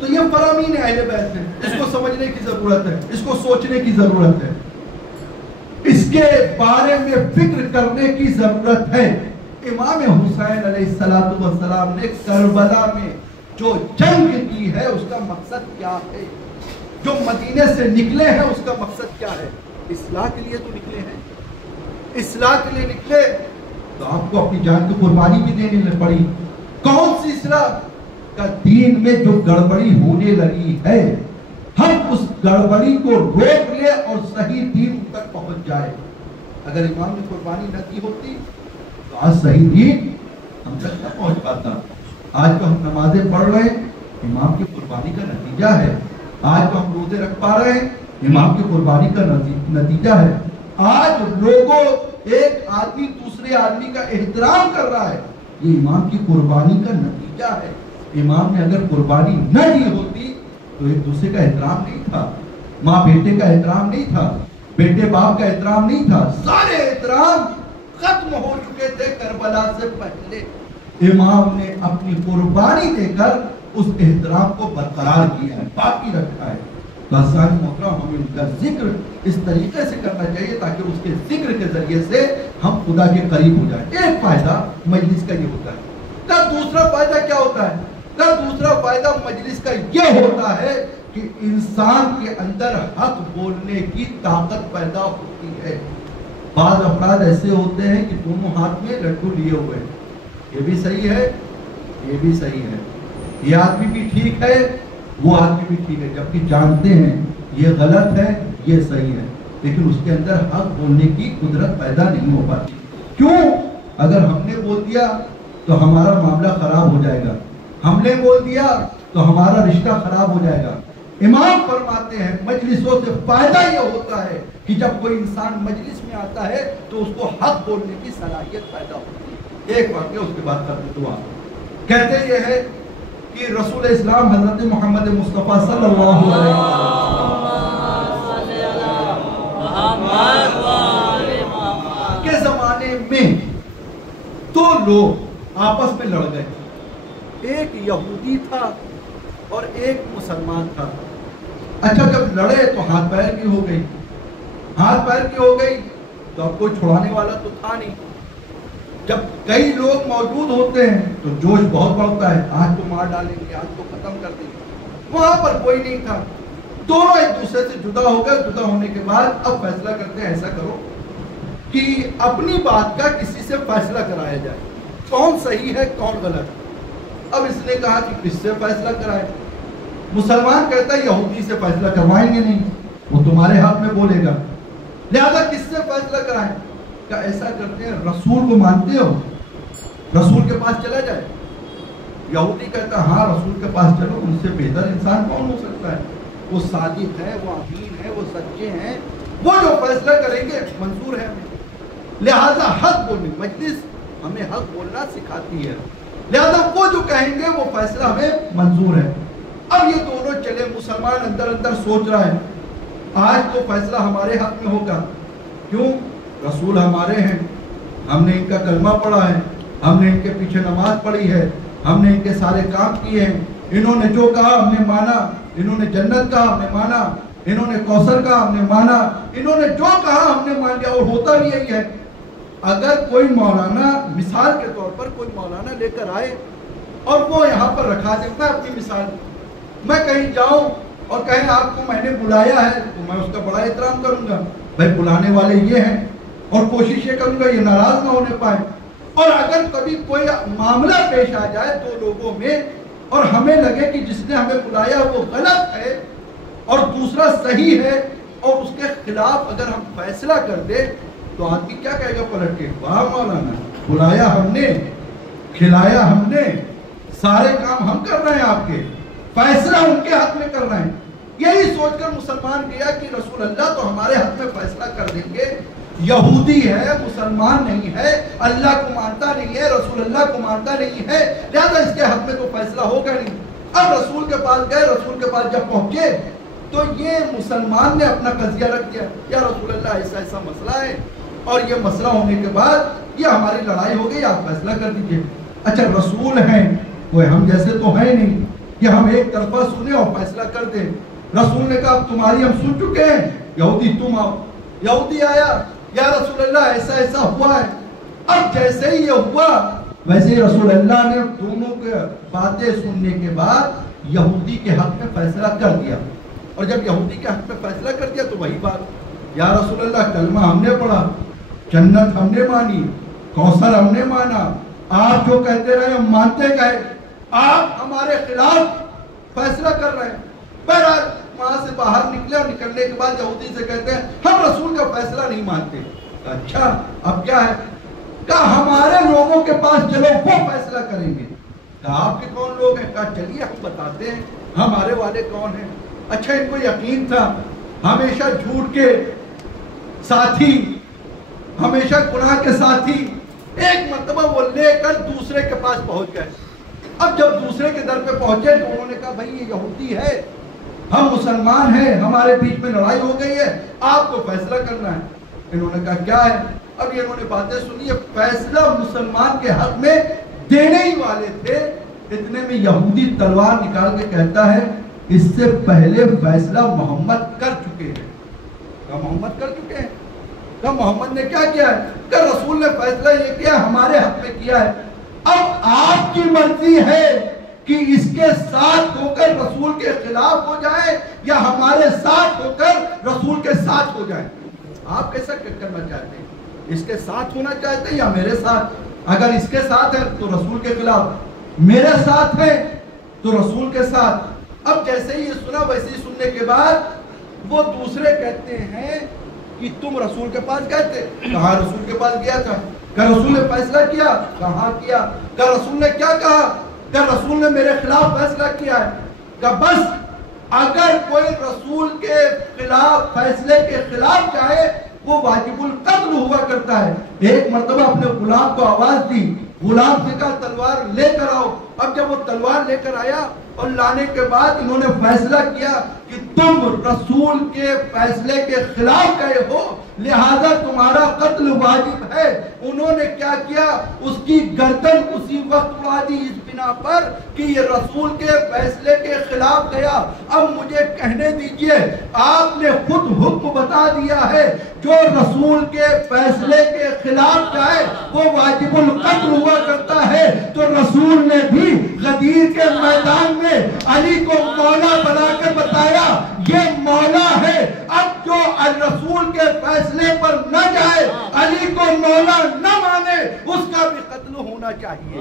تو یہ فرامین اہل بیت ہے، اس کو سمجھنے کی ضرورت ہے، اس کو سوچنے کی ضرورت ہے، اس کے بارے میں فکر کرنے کی ضرورت ہے۔ امام حسین علیہ السلام نے کربلا میں جو جنگ کی ہے اس کا مقصد کیا ہے؟ جو مدینے سے نکلے ہیں اس کا مقصد کیا ہے؟ اصلاح کے لیے تو نکلے ہیں، اصلاح کے لیے نکلے تو آپ کو اپنی جان کی قربانی بھی دینی پڑی۔ کون سی اصلاح؟ کا دین میں جو گڑبڑی ہونے لگی ہے ہم اس گڑبڑی کو روک لے اور صحیح دین تک پہنچ جائے۔ اگر امام نے قربانی نہ کی ہوتی تو آج صحیح دین ہم تک نہ پہنچ پاتا۔ آج تو ہم نمازیں پڑھ رہے ہیں، امام کی قربانی کا نتیجہ ہے۔ آج تو ہم روزے رکھ پا رہے ہیں، امام کی قربانی کا نتیجہ ہے۔ آج لوگوں ایک آدمی دوسرے آدمی کا احترام کر رہا ہے، یہ امام کی قربانی کا نتیجہ ہے۔ امام نے اگر قربانی نہ دی ہوتی تو ایک دوسرے کا احترام نہیں تھا، ماں بیٹے کا احترام نہیں تھا، بیٹے باپ کا احترام نہیں تھا، سارے احترام ختم ہو چکے تھے کربلا سے پہلے۔ امام نے اپنی قربانی دے کر اس احترام کو برقرار کیا ہے، باقی رکھا ہے۔ تو عزیزان محترم ہمیں ان کا ذکر اس طریقے سے کرنا چاہیے تاکہ اس کے ذکر کے ذریعے سے ہم خدا کے قریب ہو جائیں۔ ایک فائدہ مجلس کا یہ ہوتا ہے۔ کا دوسرا فائدہ کیا ہوتا ہے؟ کا دوسرا فائدہ مجلس کا یہ ہوتا ہے کہ انسان کے اندر حق بولنے کی طاقت پیدا ہوتی ہے۔ بعض افراد ایسے ہوتے ہیں کہ دونوں ہاتھ میں لڈو لیے ہوئے ہیں، یہ بھی صحیح ہے، یہ بھی صحیح ہے، یہ آدمی بھی ٹھیک ہے، وہ آدمی بھی ٹھیک ہے، جبکہ جانتے ہیں یہ غلط ہے، یہ صحیح ہے، لیکن اس کے اندر حق بولنے کی قدرت پیدا نہیں ہو پاتی۔ کیوں؟ اگر ہم نے بول دیا تو ہمارا معاملہ خراب ہو جائے گا، ہم نے بول دیا تو ہمارا رشتہ خراب ہو جائے گا۔ امام فرماتے ہیں مجلسوں سے فائدہ یہ ہوتا ہے کہ جب کوئی انسان مجلس میں آتا ہے تو اس کو حق بولنے کی صلاحیت پیدا ہوتی ہے۔ ایک واقعہ اس کے بعد کرتے دعا کہتے یہ ہے کہ رسول اسلام حضرت محمد مصطفیٰ صلی اللہ علیہ وسلم کے زمانے میں دو لوگ آپس میں لڑ گئے، ایک یہودی تھا اور ایک مسلمان تھا۔ اچھا جب لڑے تو ہاتھ پیر کی ہو گئی، ہاتھ پیر کی ہو گئی تو اب کوئی چھڑانے والا تو تھا نہیں۔ جب کئی لوگ موجود ہوتے ہیں تو جوش بہت بڑھتا ہے، آج تو مار ڈالیں گے، آج تو ختم کر دیں گے۔ وہاں پر کوئی نہیں تھا، دونوں ایک دوسرے سے جدا ہو گئے۔ جدا ہونے کے بعد اب فیصلہ کرتے ہیں ایسا کرو کہ اپنی بات کا کسی سے فیصلہ کرایا جائے، کون صحیح ہے کون غلط۔ اب اس نے کہا کہ کس سے فیصلہ کرائے؟ مسلمان کہتا ہے یہودی سے فیصلہ کروائیں گے نہیں، وہ تمہارے ہاتھ میں بولے گا، لہذا کس سے فیصلہ کرائیں؟ کہ ایسا کرتے ہیں رسول کو مانتے ہو، رسول کے پاس چلا جائے۔ یہودی کہتا ہے ہاں رسول کے پاس چلو، ان سے بہتر انسان کون ہو سکتا ہے، وہ صادق ہے، وہ امین ہے، وہ سچے ہیں، وہ جو فیصلہ کریں گے منظور ہے ہمیں۔ لہذا حق بولنے، مجلس ہمیں حق بولنا سکھاتی ہے، لہذا وہ جو کہیں گے وہ فیصلہ ہمیں منظور ہے۔ اب یہ دونوں چلے، مسلمان اندر اندر سوچ رہا ہے آج تو فیصلہ ہمارے حق میں ہوگا، کیوں؟ رسول ہمارے ہیں، ہم نے ان کا کلمہ پڑھا ہے، ہم نے ان کے پیچھے نماز پڑھی ہے، ہم نے ان کے سارے کام کیے ہیں، انہوں نے جو کہا ہم نے مانا، انہوں نے جنت کہا ہم نے مانا، انہوں نے کوثر کہا ہم نے مانا، انہوں نے جو کہا ہم نے مان لیا، اور ہوتا بھی یہی ہے۔ اگر کوئی مولانا مثال کے طور پر کوئی مولانا لے کر آئے اور وہ یہاں پر رکھا دے، میں اپنی مثال میں کہیں جاؤں اور کہیں آپ کو میں نے بلایا ہے تو میں اس کا بڑا احترام کروں گا، بھائی بلانے والے یہ ہیں، اور کوشش یہ کروں گا یہ ناراض نہ ہونے پائے۔ اور اگر کبھی کوئی معاملہ پیش آ جائے دو لوگوں میں اور ہمیں لگے کہ جس نے ہمیں بلایا وہ غلط ہے اور دوسرا صحیح ہے، اور اس کے خلاف اگر ہم فیصلہ کر دیں تو آدمی کیا کہے گا پلٹ کے؟ واہ مولانا، بلایا ہم نے، کھلایا ہم نے، سارے کام ہم کر رہے ہیں، آپ کے فیصلہ ان کے ہاتھ میں کر رہے ہیں۔ یہی سوچ کر مسلمان گیا کہ رسول اللہ تو ہمارے ہاتھ میں فیصلہ کر دیں گے، یہودی ہے، مسلمان نہیں ہے، اللہ کو مانتا نہیں ہے، رسول اللہ کو مانتا نہیں ہے، لہذا اس کے حق میں تو فیصلہ ہوگا نہیں۔ اب رسول کے پاس گئے، رسول کے پاس جب پہنچے تو یہ مسلمان نے اپنا قضیہ رکھ دیا، یا رسول اللہ ایسا ایسا مسئلہ ہے، اور یہ مسئلہ ہونے کے بعد یہ ہماری لڑائی ہو گئی، آپ فیصلہ کر دیجئے۔ اچھا رسول ہیں، کوئی ہم جیسے تو ہیں نہیں کہ ہم ایک طرفہ سنیں اور فیصلہ کر دیں۔ رسول نے کہا تمہاری ہم سن چکے ہیں، یہودی تم آؤ۔ یہودی آیا، یا رسول اللہ ایسا ایسا ہوا ہے۔ اب جیسے ہی یہ ہوا ویسے ہی رسول اللہ نے دونوں کے باتیں سننے کے بعد یہودی کے حق میں فیصلہ کر دیا، اور جب یہودی کے حق میں فیصلہ کر دیا تو وہی بات، یا رسول اللہ کلمہ ہم نے پڑھا، جنت ہم نے مانی، کوثر ہم نے مانا، آپ جو کہتے رہے ہم مانتے گئے، آپ ہمارے خلاف فیصلہ کر رہے ہیں۔ بہرحال وہاں سے باہر نکلے، اور نکلنے کے بعد یہودی سے کہتے ہیں ہم رسول کا فیصلہ نہیں مانتے۔ اچھا اب کیا ہے؟ کہا ہمارے لوگوں کے پاس چلو، وہ فیصلہ کریں گے۔ کہا آپ کے کون لوگ ہیں؟ کہا چلیے ہم بتاتے ہیں ہمارے والے کون ہیں۔ اچھا ان کو یقین تھا، ہمیشہ جھوٹ کے ساتھی، ہمیشہ گناہ کے ساتھی، ایک مرتبہ وہ لے کر دوسرے کے پاس پہنچ گئے۔ اب جب دوسرے کے در پہ پہنچے تو انہوں نے کہا بھائی یہ یہودی ہے، ہم مسلمان ہیں، ہمارے بیچ میں لڑائی ہو گئی ہے، آپ کو فیصلہ کرنا ہے۔ انہوں نے کہا کیا ہے؟ اب یہ انہوں نے باتیں سنی، فیصلہ مسلمان کے حق میں دینے ہی والے تھے، اتنے میں یہودی تلوار نکال کے کہتا ہے اس سے پہلے فیصلہ محمد کر چکے ہیں۔ کہا محمد کر چکے ہیں؟ کہا محمد نے کیا کیا ہے؟ کہ رسول نے فیصلہ یہ کیا ہمارے حق میں کیا ہے، اب آپ کی مرضی ہے کہ اس کے ساتھ ہو کر رسول کے خلاف ہو جائے یا ہمارے ساتھ ہو کر رسول کے ساتھ ہو جائے۔ آپ کیسا کرنا چاہتے ہیں؟ اس کے ساتھ ہونا چاہتے ہیں یا میرے ساتھ؟ اگر اس کے ساتھ ہے تو رسول کے خلاف، میرے ساتھ ہے تو رسول کے ساتھ۔ اب جیسے ہی یہ سنا ویسے ہی سننے کے بعد وہ دوسرے کہتے ہیں کہ تم رسول کے پاس گئے تھے؟ کہاں رسول کے پاس گیا تھا۔ کہ رسول نے فیصلہ کیا؟ کہاں کیا؟ کہ رسول نے کیا کہا؟ کہ رسول نے میرے خلاف فیصلہ کیا ہے۔ کہ بس اگر کوئی رسول کے خلاف فیصلے کے خلاف جائے وہ واجب القتل ہوا کرتا ہے۔ ایک مرتبہ اپنے غلام کو آواز دی، غلام سے کہا تلوار لے کر آؤ۔ اب جب وہ تلوار لے کر آیا اور لانے کے بعد انہوں نے فیصلہ کیا کہ تم رسول کے فیصلے کے خلاف گئے ہو لہذا تمہارا قتل واجب ہے۔ انہوں نے کیا کیا؟ اس کی گردن اسی وقت اڑا دی اس بنا پر کہ یہ رسول کے فیصلے کے خلاف گیا۔ اب مجھے کہنے دیجئے، آپ نے خود حکم بتا دیا ہے جو رسول کے فیصلے کے خلاف جائے وہ واجب القتل ہوا کرتا ہے، تو رسول نے بھی غدیر کے میدان میں علی کو مولا بنا کر بتایا یہ مولا ہے۔ اب جو رسول کے فیصلے پر نہ جائے، علی کو مولا نہ مانے، اس کا بھی قتل ہونا چاہیے۔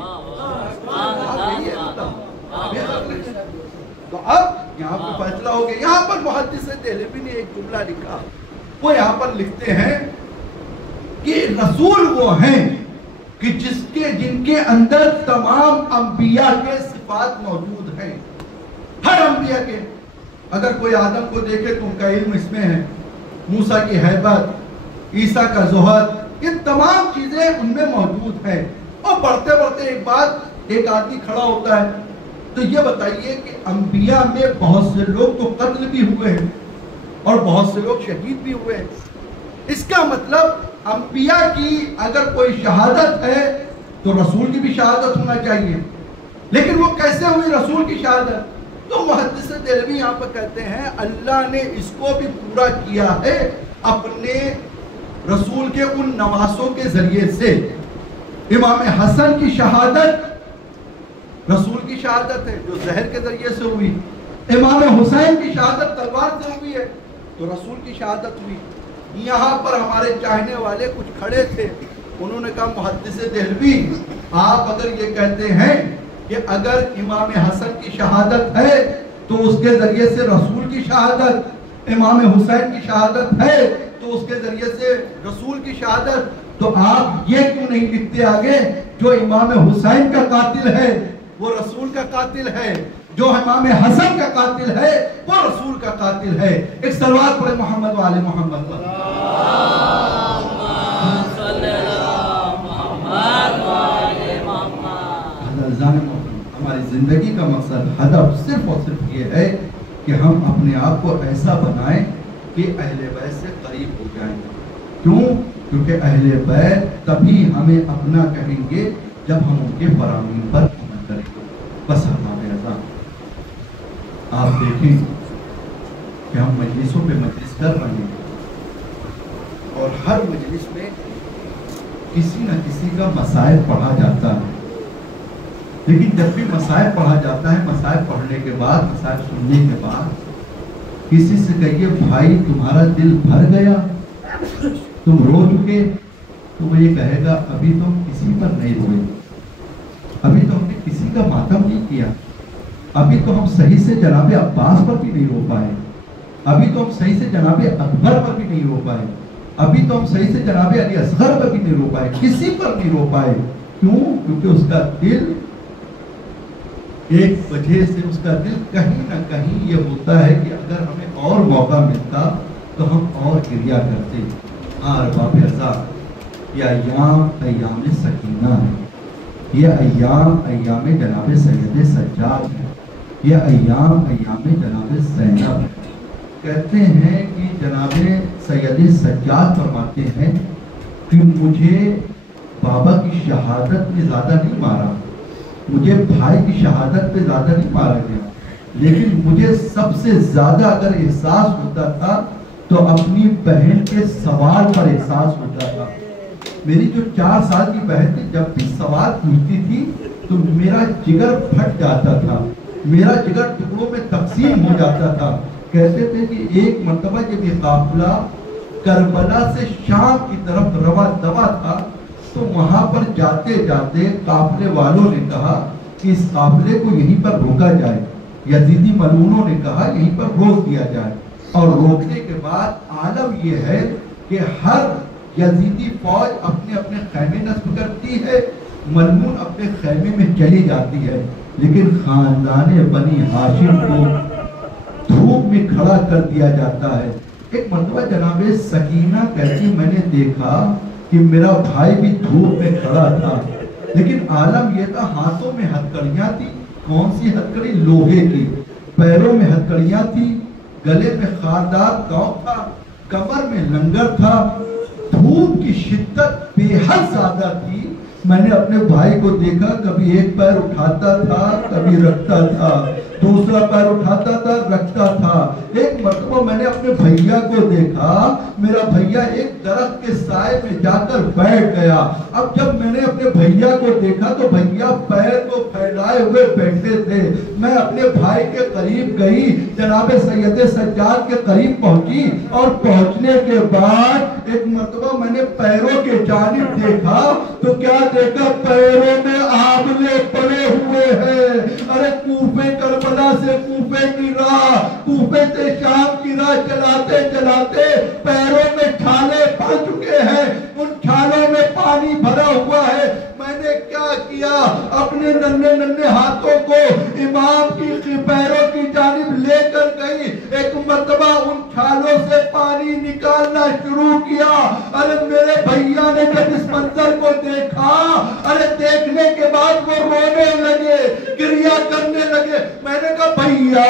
تو اب یہاں پر فیصلہ ہو گیا۔ یہاں پر محدث دہلوی نے ایک جملہ لکھا، وہ یہاں پر لکھتے ہیں کہ رسول وہ ہیں کہ جن کے اندر تمام انبیاء کے صفات موجود ہیں، ہر انبیاء کے۔ اگر کوئی آدم کو دیکھے تو ان کا علم اس میں ہے، موسیٰ کی ہیبت، عیسیٰ کا زہد، یہ تمام چیزیں ان میں موجود ہیں۔ اور بڑھتے بڑھتے ایک آدمی کھڑا ہوتا ہے تو یہ بتائیے کہ انبیاء میں بہت سے لوگ تو قتل بھی ہوئے ہیں اور بہت سے لوگ شہید بھی ہوئے ہیں۔ اس کا مطلب انبیاء کی اگر کوئی شہادت ہے تو رسول کی بھی شہادت ہونا چاہیے، لیکن وہ کیسے ہوئی رسول کی شہادت؟ تو محدث دہلوی یہاں پر کہتے ہیں اللہ نے اس کو بھی پورا کیا ہے اپنے رسول کے ان نواسوں کے ذریعے سے۔ امام حسن کی شہادت رسول کی شہادت ہے جو زہر کے ذریعے سے ہوئی، امام حسین کی شہادت تلوار سے ہوئی ہے تو رسول کی شہادت ہوئی۔ یہاں پر ہمارے چاہنے والے کچھ کھڑے تھے، انہوں نے کہا محدث دہلوی آپ اگر یہ کہتے ہیں کہ اگر امام حسن کی شہادت ہے تو اس کے ذریعے سے رسول کی شہادت، امام حسین کی شہادت ہے تو اس کے ذریعے سے رسول کی شہادت، تو آپ یہ کیوں نہیں لکھتے آگے جو امام حسین کا قاتل ہے وہ رسول کا قاتل ہے، جو امام حسن کا قاتل ہے وہ رسول کا قاتل ہے؟ ایک صلوات پڑھے محمد و آل محمد پر۔ ہماری زندگی کا مقصد، ہدف صرف اور صرف یہ ہے کہ ہم اپنے آپ کو ایسا بنائیں کہ اہل بیت سے قریب ہو جائیں۔ کیوں؟ کیونکہ اہل بیت تبھی ہمیں اپنا کہیں گے جب ہم ان کے فرامین پر عمل کریں گے۔ بس ہمارے عزا آپ دیکھیں کہ ہم مجلسوں پہ مجلس کر رہے ہیں اور ہر مجلس میں کسی نہ کسی کا مسائل پڑھا جاتا ہے، لیکن جب بھی مسائل پڑھا جاتا ہے، مسائل پڑھنے کے بعد، مسائل سننے کے بعد کسی سے کہیے بھائی تمہارا دل بھر گیا، تم رو چکے، تو وہ یہ کہے گا ابھی تو ہم کسی پر نہیں روئے، ابھی تو ہم نے کسی کا ماتم نہیں کیا، ابھی تو ہم صحیح سے جناب عباس پر بھی نہیں رو پائے، ابھی تو ہم صحیح سے جناب اکبر پر بھی نہیں رو پائے، ابھی تو ہم صحیح سے جناب علی اصغر پر بھی نہیں رو پائے، کسی پر نہیں رو پائے۔ کیوں؟ کیونکہ اس کا دل ایک وجہ سے، اس کا دل کہیں نہ کہیں یہ ہوتا ہے کہ اگر ہمیں اور موقع ملتا تو ہم اور گریا کرتے۔ ارباب رضا، یہ ایام ایام سکینہ ہے، یہ ایام ایام جناب سید سجاد ہے، یہ ایام ایام جناب زینب ہے۔ کہتے ہیں کہ جناب سید سجاد فرماتے ہیں کہ مجھے بابا کی شہادت میں زیادہ نہیں مارا، مجھے بھائی کی شہادت پہ زیادہ نہیں مارا گیا، لیکن مجھے سب سے زیادہ اگر احساس ہوتا تھا تو اپنی بہن کے سوال پر احساس ہوتا تھا۔ میری جو 4 سال کی بہن تھی، جب بھی سوال پوچھتی تھی تو میرا جگر پھٹ جاتا تھا، میرا جگر ٹکڑوں میں تقسیم ہو جاتا تھا۔ کہتے تھے کہ ایک مرتبہ جب یہ قافلہ کربلا سے شام کی طرف رواں دوا تھا تو وہاں پر جاتے جاتے قافلے والوں نے کہا کہ اس قافلے کو یہیں پر روکا جائے، یزیدی ملعونوں نے کہا یہیں پر روک دیا جائے، اور روکنے کے بعد عالم یہ ہے کہ ہر یزیدی فوج اپنے اپنے خیمے نصب کرتی ہے، ملعون اپنے خیمے میں چلی جاتی ہے، لیکن خاندان بنی ہاشم کو دھوپ میں کھڑا کر دیا جاتا ہے۔ ایک مرتبہ جناب سکینہ کہتی میں نے دیکھا کہ میرا بھائی بھی دھوپ میں کھڑا تھا، لیکن عالم یہ تھا ہاتھوں میں ہتھکڑیاں تھی، کون سی ہتھکڑی؟ لوہے کی، پیروں میں ہتھکڑیاں تھی، گلے میں خاردار گاؤں تھا، کمر میں لنگر تھا، دھوپ کی شدت بے حد زیادہ تھی۔ میں نے اپنے بھائی کو دیکھا، کبھی ایک پیر اٹھاتا تھا کبھی رکھتا تھا، دوسرا پیر اٹھاتا تھا رکھتا تھا۔ ایک مرتبہ میں نے اپنے بھیا کو دیکھا، میرا بھیا ایک درخت کے سائے میں جا کر بیٹھ گیا۔ اب جب میں نے اپنے بھیا کو دیکھا تو بھیا پیر کو پھیلائے ہوئے بیٹھے تھے۔ میں اپنے بھائی کے قریب گئی، جناب سید سجاد کے قریب پہنچی، اور پہنچنے کے بعد ایک مرتبہ میں نے پیروں کے جانب دیکھا تو کیا دیکھا؟ پیروں میں آبلے پڑے ہوئے ہیں۔ ارے کوفے کربلا سے کوفے کی راہ، کوفے سے شام کی راہ چلاتے چلاتے پیروں میں چھالے پڑ چکے ہیں، ان چھالوں میں پانی بھرا ہوا ہے۔ میں نے کیا کیا؟ اپنے ننھے ننھے ہاتھوں کو امام کی پیروں کی جانب لے کر گئی، ایک مرتبہ ان چھالوں سے پانی نکالنا شروع کیا۔ ارے میرے بھیا نے جب اس منظر کو دیکھا، ارے دیکھنے کے بعد وہ رونے لگے، گریہ کرنے لگے۔ میں نے کہا بھیا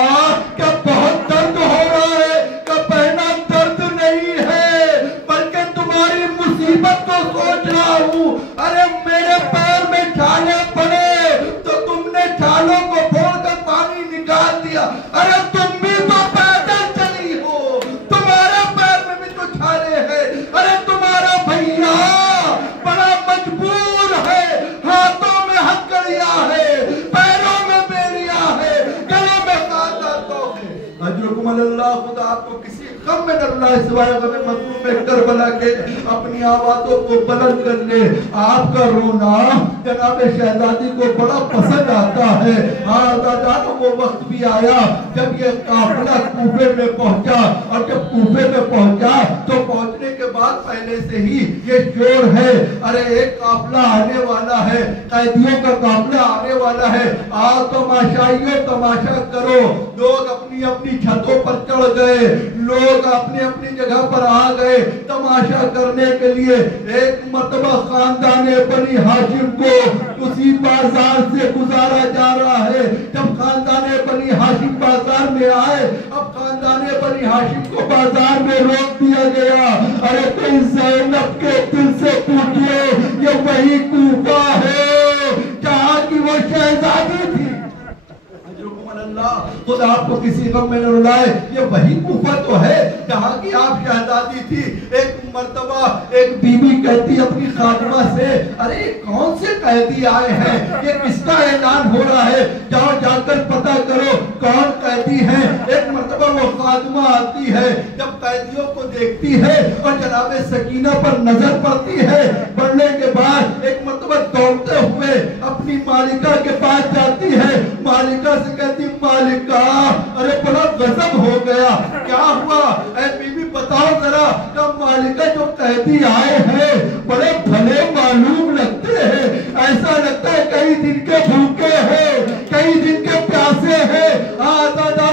کیا بہت درد ہو رہا ہے؟ کہ بہنا درد نہیں ہے بلکہ تمہاری مصیبت کو سوچ رہا ہوں۔ ارے میرے پیر میں چھالے پڑے تو تم نے چھالوں کو پھوڑ کر پانی نکال دیا۔ ارے تم بھی تو پیدل چلی ہو، تمہارے پیر میں بھی تو چھالے ہیں۔ ارے تمہارا بھیا بڑا مجبور ہے، ہاتھوں میں ہتھکڑیاں ہے، پیروں میں بیڑیاں ہے، گلے میں خاردار ہے۔ اجرکم اللہ، خدا آپ کو کسی غم میں اللہ سوائے غم مظلوم کربلا کے اپنی آوازوں کو بلند کر لے۔ آپ کا رونا جناب شہزادی کو بڑا پسند آتا ہے۔ آزادانو وہ وقت بھی آیا جب یہ قافلہ کوفے میں پہنچا، اور جب کوفے میں پہنچا تو پہنچنے کے بعد پہلے سے ہی یہ شور ہے، ارے ایک قافلہ آنے والا ہے، قیدیوں کا قافلہ آنے والا ہے، آؤ تماشائیوں تماشا کرو۔ لوگ اپنی اپنی چھتوں پر چڑھ گئے، لوگ اپنی اپنی جگہ پر آ گئے تماشا کرنے کے لیے۔ ایک مرتبہ خاندان بنی ہاشم کو اسی بازار سے گزارا جا رہا ہے۔ جب خاندان بنی ہاشم بازار میں آئے، اب خاندان بنی ہاشم کو بازار میں روک دیا گیا۔ ارے کوئی زینب کے دل سے پوچھے، یہ وہی کوفہ ہے جہاں کی وہ شہزادی تھی؟ اللہ خدا آپ کو کسی غم میں نہ رلائے، یہ وہی کوفہ تو ہے جہاں کی آپ شہزادی تھی۔ ایک مرتبہ ایک بی بی کہتی اپنی خادمہ سے، ارے کون سے قیدی آئے ہیں، یہ کس کا اعلان ہو رہا ہے، جاؤ جا کر پتہ کرو کون قیدی ہیں۔ ایک مرتبہ وہ خادمہ آتی ہے، جب قیدیوں کو دیکھتی ہے اور جناب سکینہ پر نظر پڑتی ہے، پڑنے کے بعد ایک مرتبہ دوڑتے ہوئے اپنی مالکہ کے پاس جاتی ہے۔ مالکہ سے کہتی مالکہ، ارے بڑا غضب ہو گیا، کیا ہوا اے بی بی بتاؤ ذرا۔ کہ مالکہ جو قیدی آئے ہیں بڑے بھلے معلوم لگتے ہیں، ایسا لگتا ہے کئی دن کے بھوکے ہیں، کئی دن کے پیاسے ہیں۔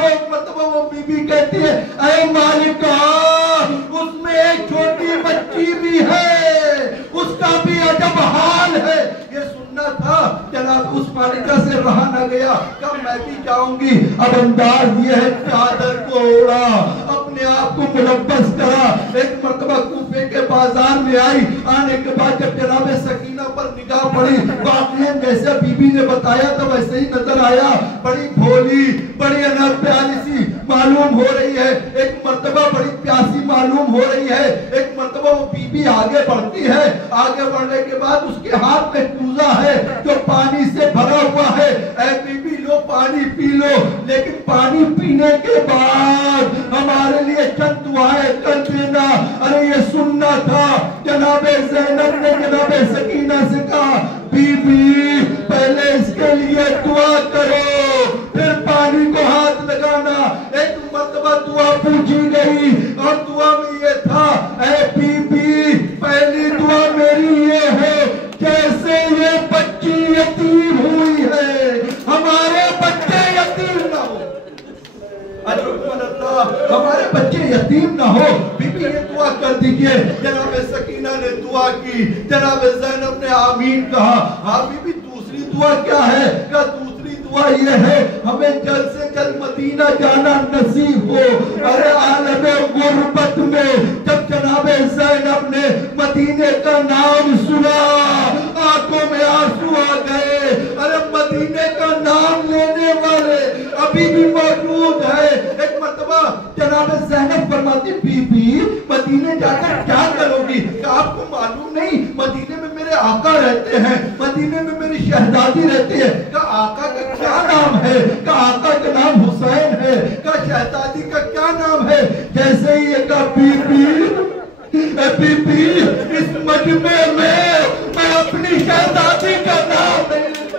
ایک مرتبہ وہ بی بی کہتی ہے اے مالکہ، اس میں ایک چھوٹی بچی بھی ہے، اس کا بھی عجب حال ہے۔ یہ سننا تھا جناب اس مالکہ سے رہا نہ گیا کہ میں بھی جاؤں گی۔ اب انداز یہ ہے چادر کو اوڑا، اپنے آپ کو ملبس کرا۔ ایک مرتبہ کوفے کے بازار میں آئی، آنے کے بعد جب جناب سکینہ پر نگاہ پڑی، واقعی جیسے بی بی نے بتایا تھا ویسے ہی نظر آیا، بڑی بھولی بڑی انر پیاری سی معلوم ہو رہی ہے، ایک مرتبہ بڑی پیاسی معلوم ہو رہی ہے۔ ایک مرتبہ وہ بی بی آگے بڑھتی ہے، آگے بڑھنے کے بعد اس کے ہاتھ میں کوزہ ہے جو پانی سے بھرا ہوا ہے۔ اے بی بی لو پانی پی لو، لیکن پانی پینے کے بعد ہمارے لیے چند دعائیں کر دینا۔ ارے یہ سننا تھا۔ جناب زینب نے جناب سکینہ سے کہا بی بی پہلے اس کے لیے دعا کرو، پھر پانی کو ہاتھ لگانا۔ ایک مرتبہ دعا پوچھی گئی اور دعا میں یہ تھا اے بی بی پہلی دعا میری یہ ہے، جیسے یہ بچی یتیم ہوئی ہے ہمارے بچے یتیم نہ ہو، ہمارے بچے یتیم نہ ہو۔ بی بی یہ دعا کر دیجئے۔ جناب سکینہ نے دعا کی، جناب زینب نے آمین کہا۔ ہاں بی بی دوسری دعا کیا ہے؟ کہ دوسری دعا یہ ہے ہمیں جلد سے جلد مدینہ جانا نصیب ہو۔ ارے عالم غربت میں جب جناب زینب نے مدینے کا نام سنا آنکھوں میں آنسو آ گئے۔ ارے مدینے کا نام لینے والے ابھی بھی موجود ہے۔ ایک مرتبہ جناب زینب فرماتی بی بی مدینے جا کر کیا کرو گی؟ کہ آپ کو معلوم نہیں مدینے میں میرے آقا رہتے ہیں، مدینے میں میری شہزادی رہتی ہے۔ کہ آقا کا کیا نام ہے؟ کہ آقا کا نام حسین ہے۔ کہ شہزادی کا کیا نام ہے؟ جیسے ہی یہ کہا بی بی اس مجمع میں اپنی شہزادی کا نام نہیں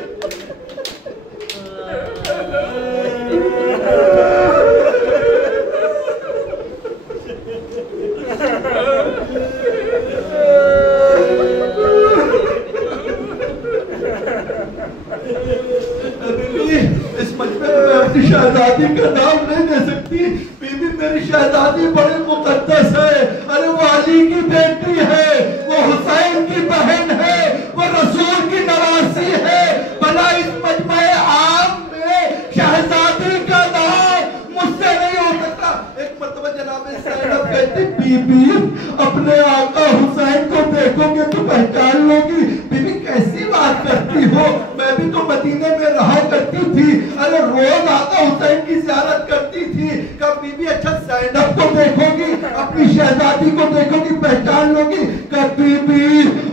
اس مجمع میں اپنی شہزادی کا نام نہیں دے سکتی۔ بی بی میری شہزادی بڑی مقدس ہے، ارے وہ علی کی بیٹی ہے، وہ حسین کی بہن ہے، وہ رسول کی نواسی ہے، بھلا اس مجمع عام میں شہزادی کا نام مجھ سے نہیں ہو سکتا۔ ایک مرتبہ جناب زینب کہتی بی بی اپنے آقا حسین کو دیکھو گے تو پہچان لو گی۔ بی بی کیسی بات کرتی ہو، میں بھی تو مدینے میں رہا کرتی تھی، ارے روز آقا حسین کی زیارت کرتی تھی۔ کہ بی بی اچھا زینب کو دیکھو گی، اپنی شہزادی کو دیکھو گی پہچان لو گی؟ کہ بی بی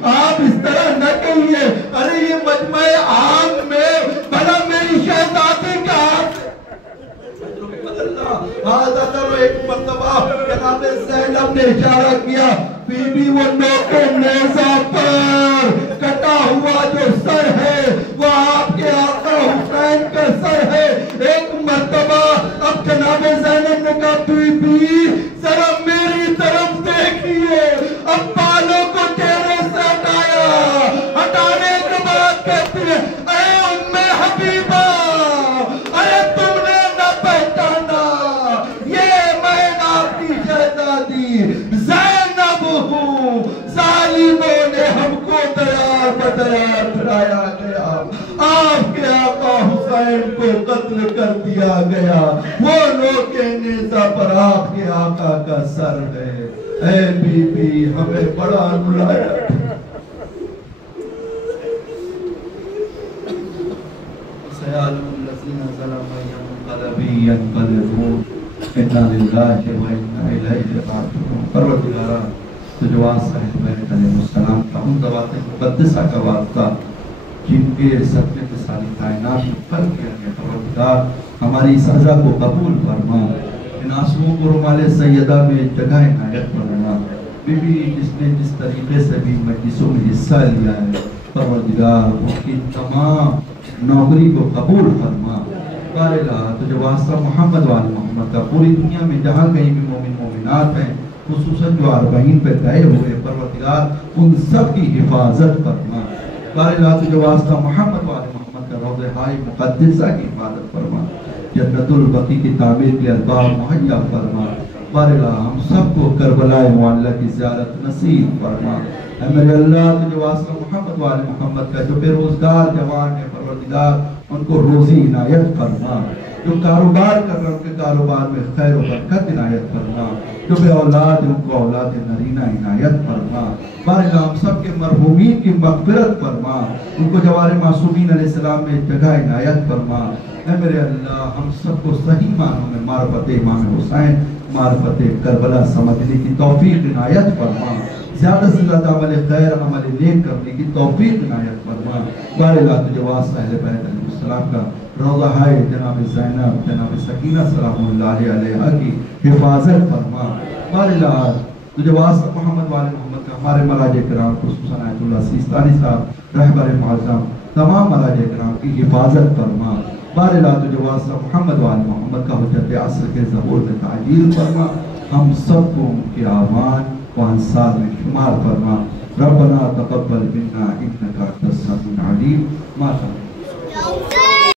آپ اس طرح نہ کہیے، ارے یہ مجمع عام میں بھلا میری شہزادی کا ایک مرتبہ جناب زینب نے اشارہ کیا بی بی وہ نوکے نیزہ پر کٹا ہوا جو سر ہے وہ آپ کے آقا حسین کا سر ہے۔ ایک مرتبہ اب جناب زینب نے کہا بی بی ذرا میری طرف دیکھیے، دیا پھرایا گیا، آپ کے آقا حسین کو قتل کر دیا گیا، وہ لوگ کے نیزہ پر آپ کے آقا کا سر ہے۔ اے بی بی ہمیں بڑا رلایا۔ سیعلم الذین ظلموا منقلبی ینقلبون انا للہ و انا الیہ راجعون۔ پروردگارہ تجھ واسطہ ہے بیت علیہ السلام کا ان ذوات مقدسہ کا واسطہ جن کے صدقے میں ساری کائنات میں فرق کیا گیا۔ پروردگار ہماری سزا کو قبول فرما، ان آنسوؤں کو رومال سیدہ میں جگہ عنایت فرما۔ بی بی جس نے جس طریقے سے بھی مجلسوں میں حصہ لیا ہے، پروردگار اس کی تمام نوکری کو قبول فرما۔ باراللہ تجھے واسطہ محمد وآل محمد کا پوری دنیا میں جہاں کہیں بھی مومن مومنات ہیں، خصوصاً جو اربعین پہ گئے ہوئے، پروردگار ان سب کی حفاظت فرما۔ باراللہ تجھے واسطہ محمد وآل محمد کا روضہ ہائے مقدسہ کی حفاظت فرما، جنت البقیع کی تعمیر کے اسباب مہیا فرما۔ باراللہ ہم سب کو کربلا معلیٰ کی زیارت نصیب فرما۔ اے میرے اللہ تجھے واسطہ محمد وآل محمد کا جو بے روزگار جوان ہے، پروردگار ان کو روزی عنایت فرما۔ جو کاروبار کر رہے ان کے کاروبار میں خیر و برکت عنایت فرما۔ جو بے اولاد ان کو اولاد نرینہ عنایت فرما۔ باراللہ ہم سب کے مرحومین کی مغفرت فرما، ان کو جوار معصومین علیہ السلام میں جگہ عنایت فرما۔ اے میرے اللہ ہم سب کو صحیح معنوں میں معرفت امام حسین، معرفت کربلا سمجھنے کی توفیق عنایت فرما۔ زیادہ سے زیادہ عمل خیر عمل نیک کرنے کی توفیق عنایت فرما۔ باراللہ تجھے واسطہ اہل بیت علیہ السلام کا روضہ ہائے جناب زینب جناب سکینہ سلام اللہ علیہ کی حفاظت فرما۔ باراللہ تجھے واسطہ محمد وآل محمد کا ہمارے مراجع کرام خصوصاً آیت اللہ سیستانی صاحب رہبر معظم تمام مراجع کرام کی حفاظت فرما۔ باراللہ تجھے واسطہ محمد وآل محمد کا حجت عصر کے ظہور میں تعجیل فرما، ہم سب کو ان کے آمان و انصار میں شمار فرما۔ ربنا تقبل منا انکا انت السمیع العلیم۔ ما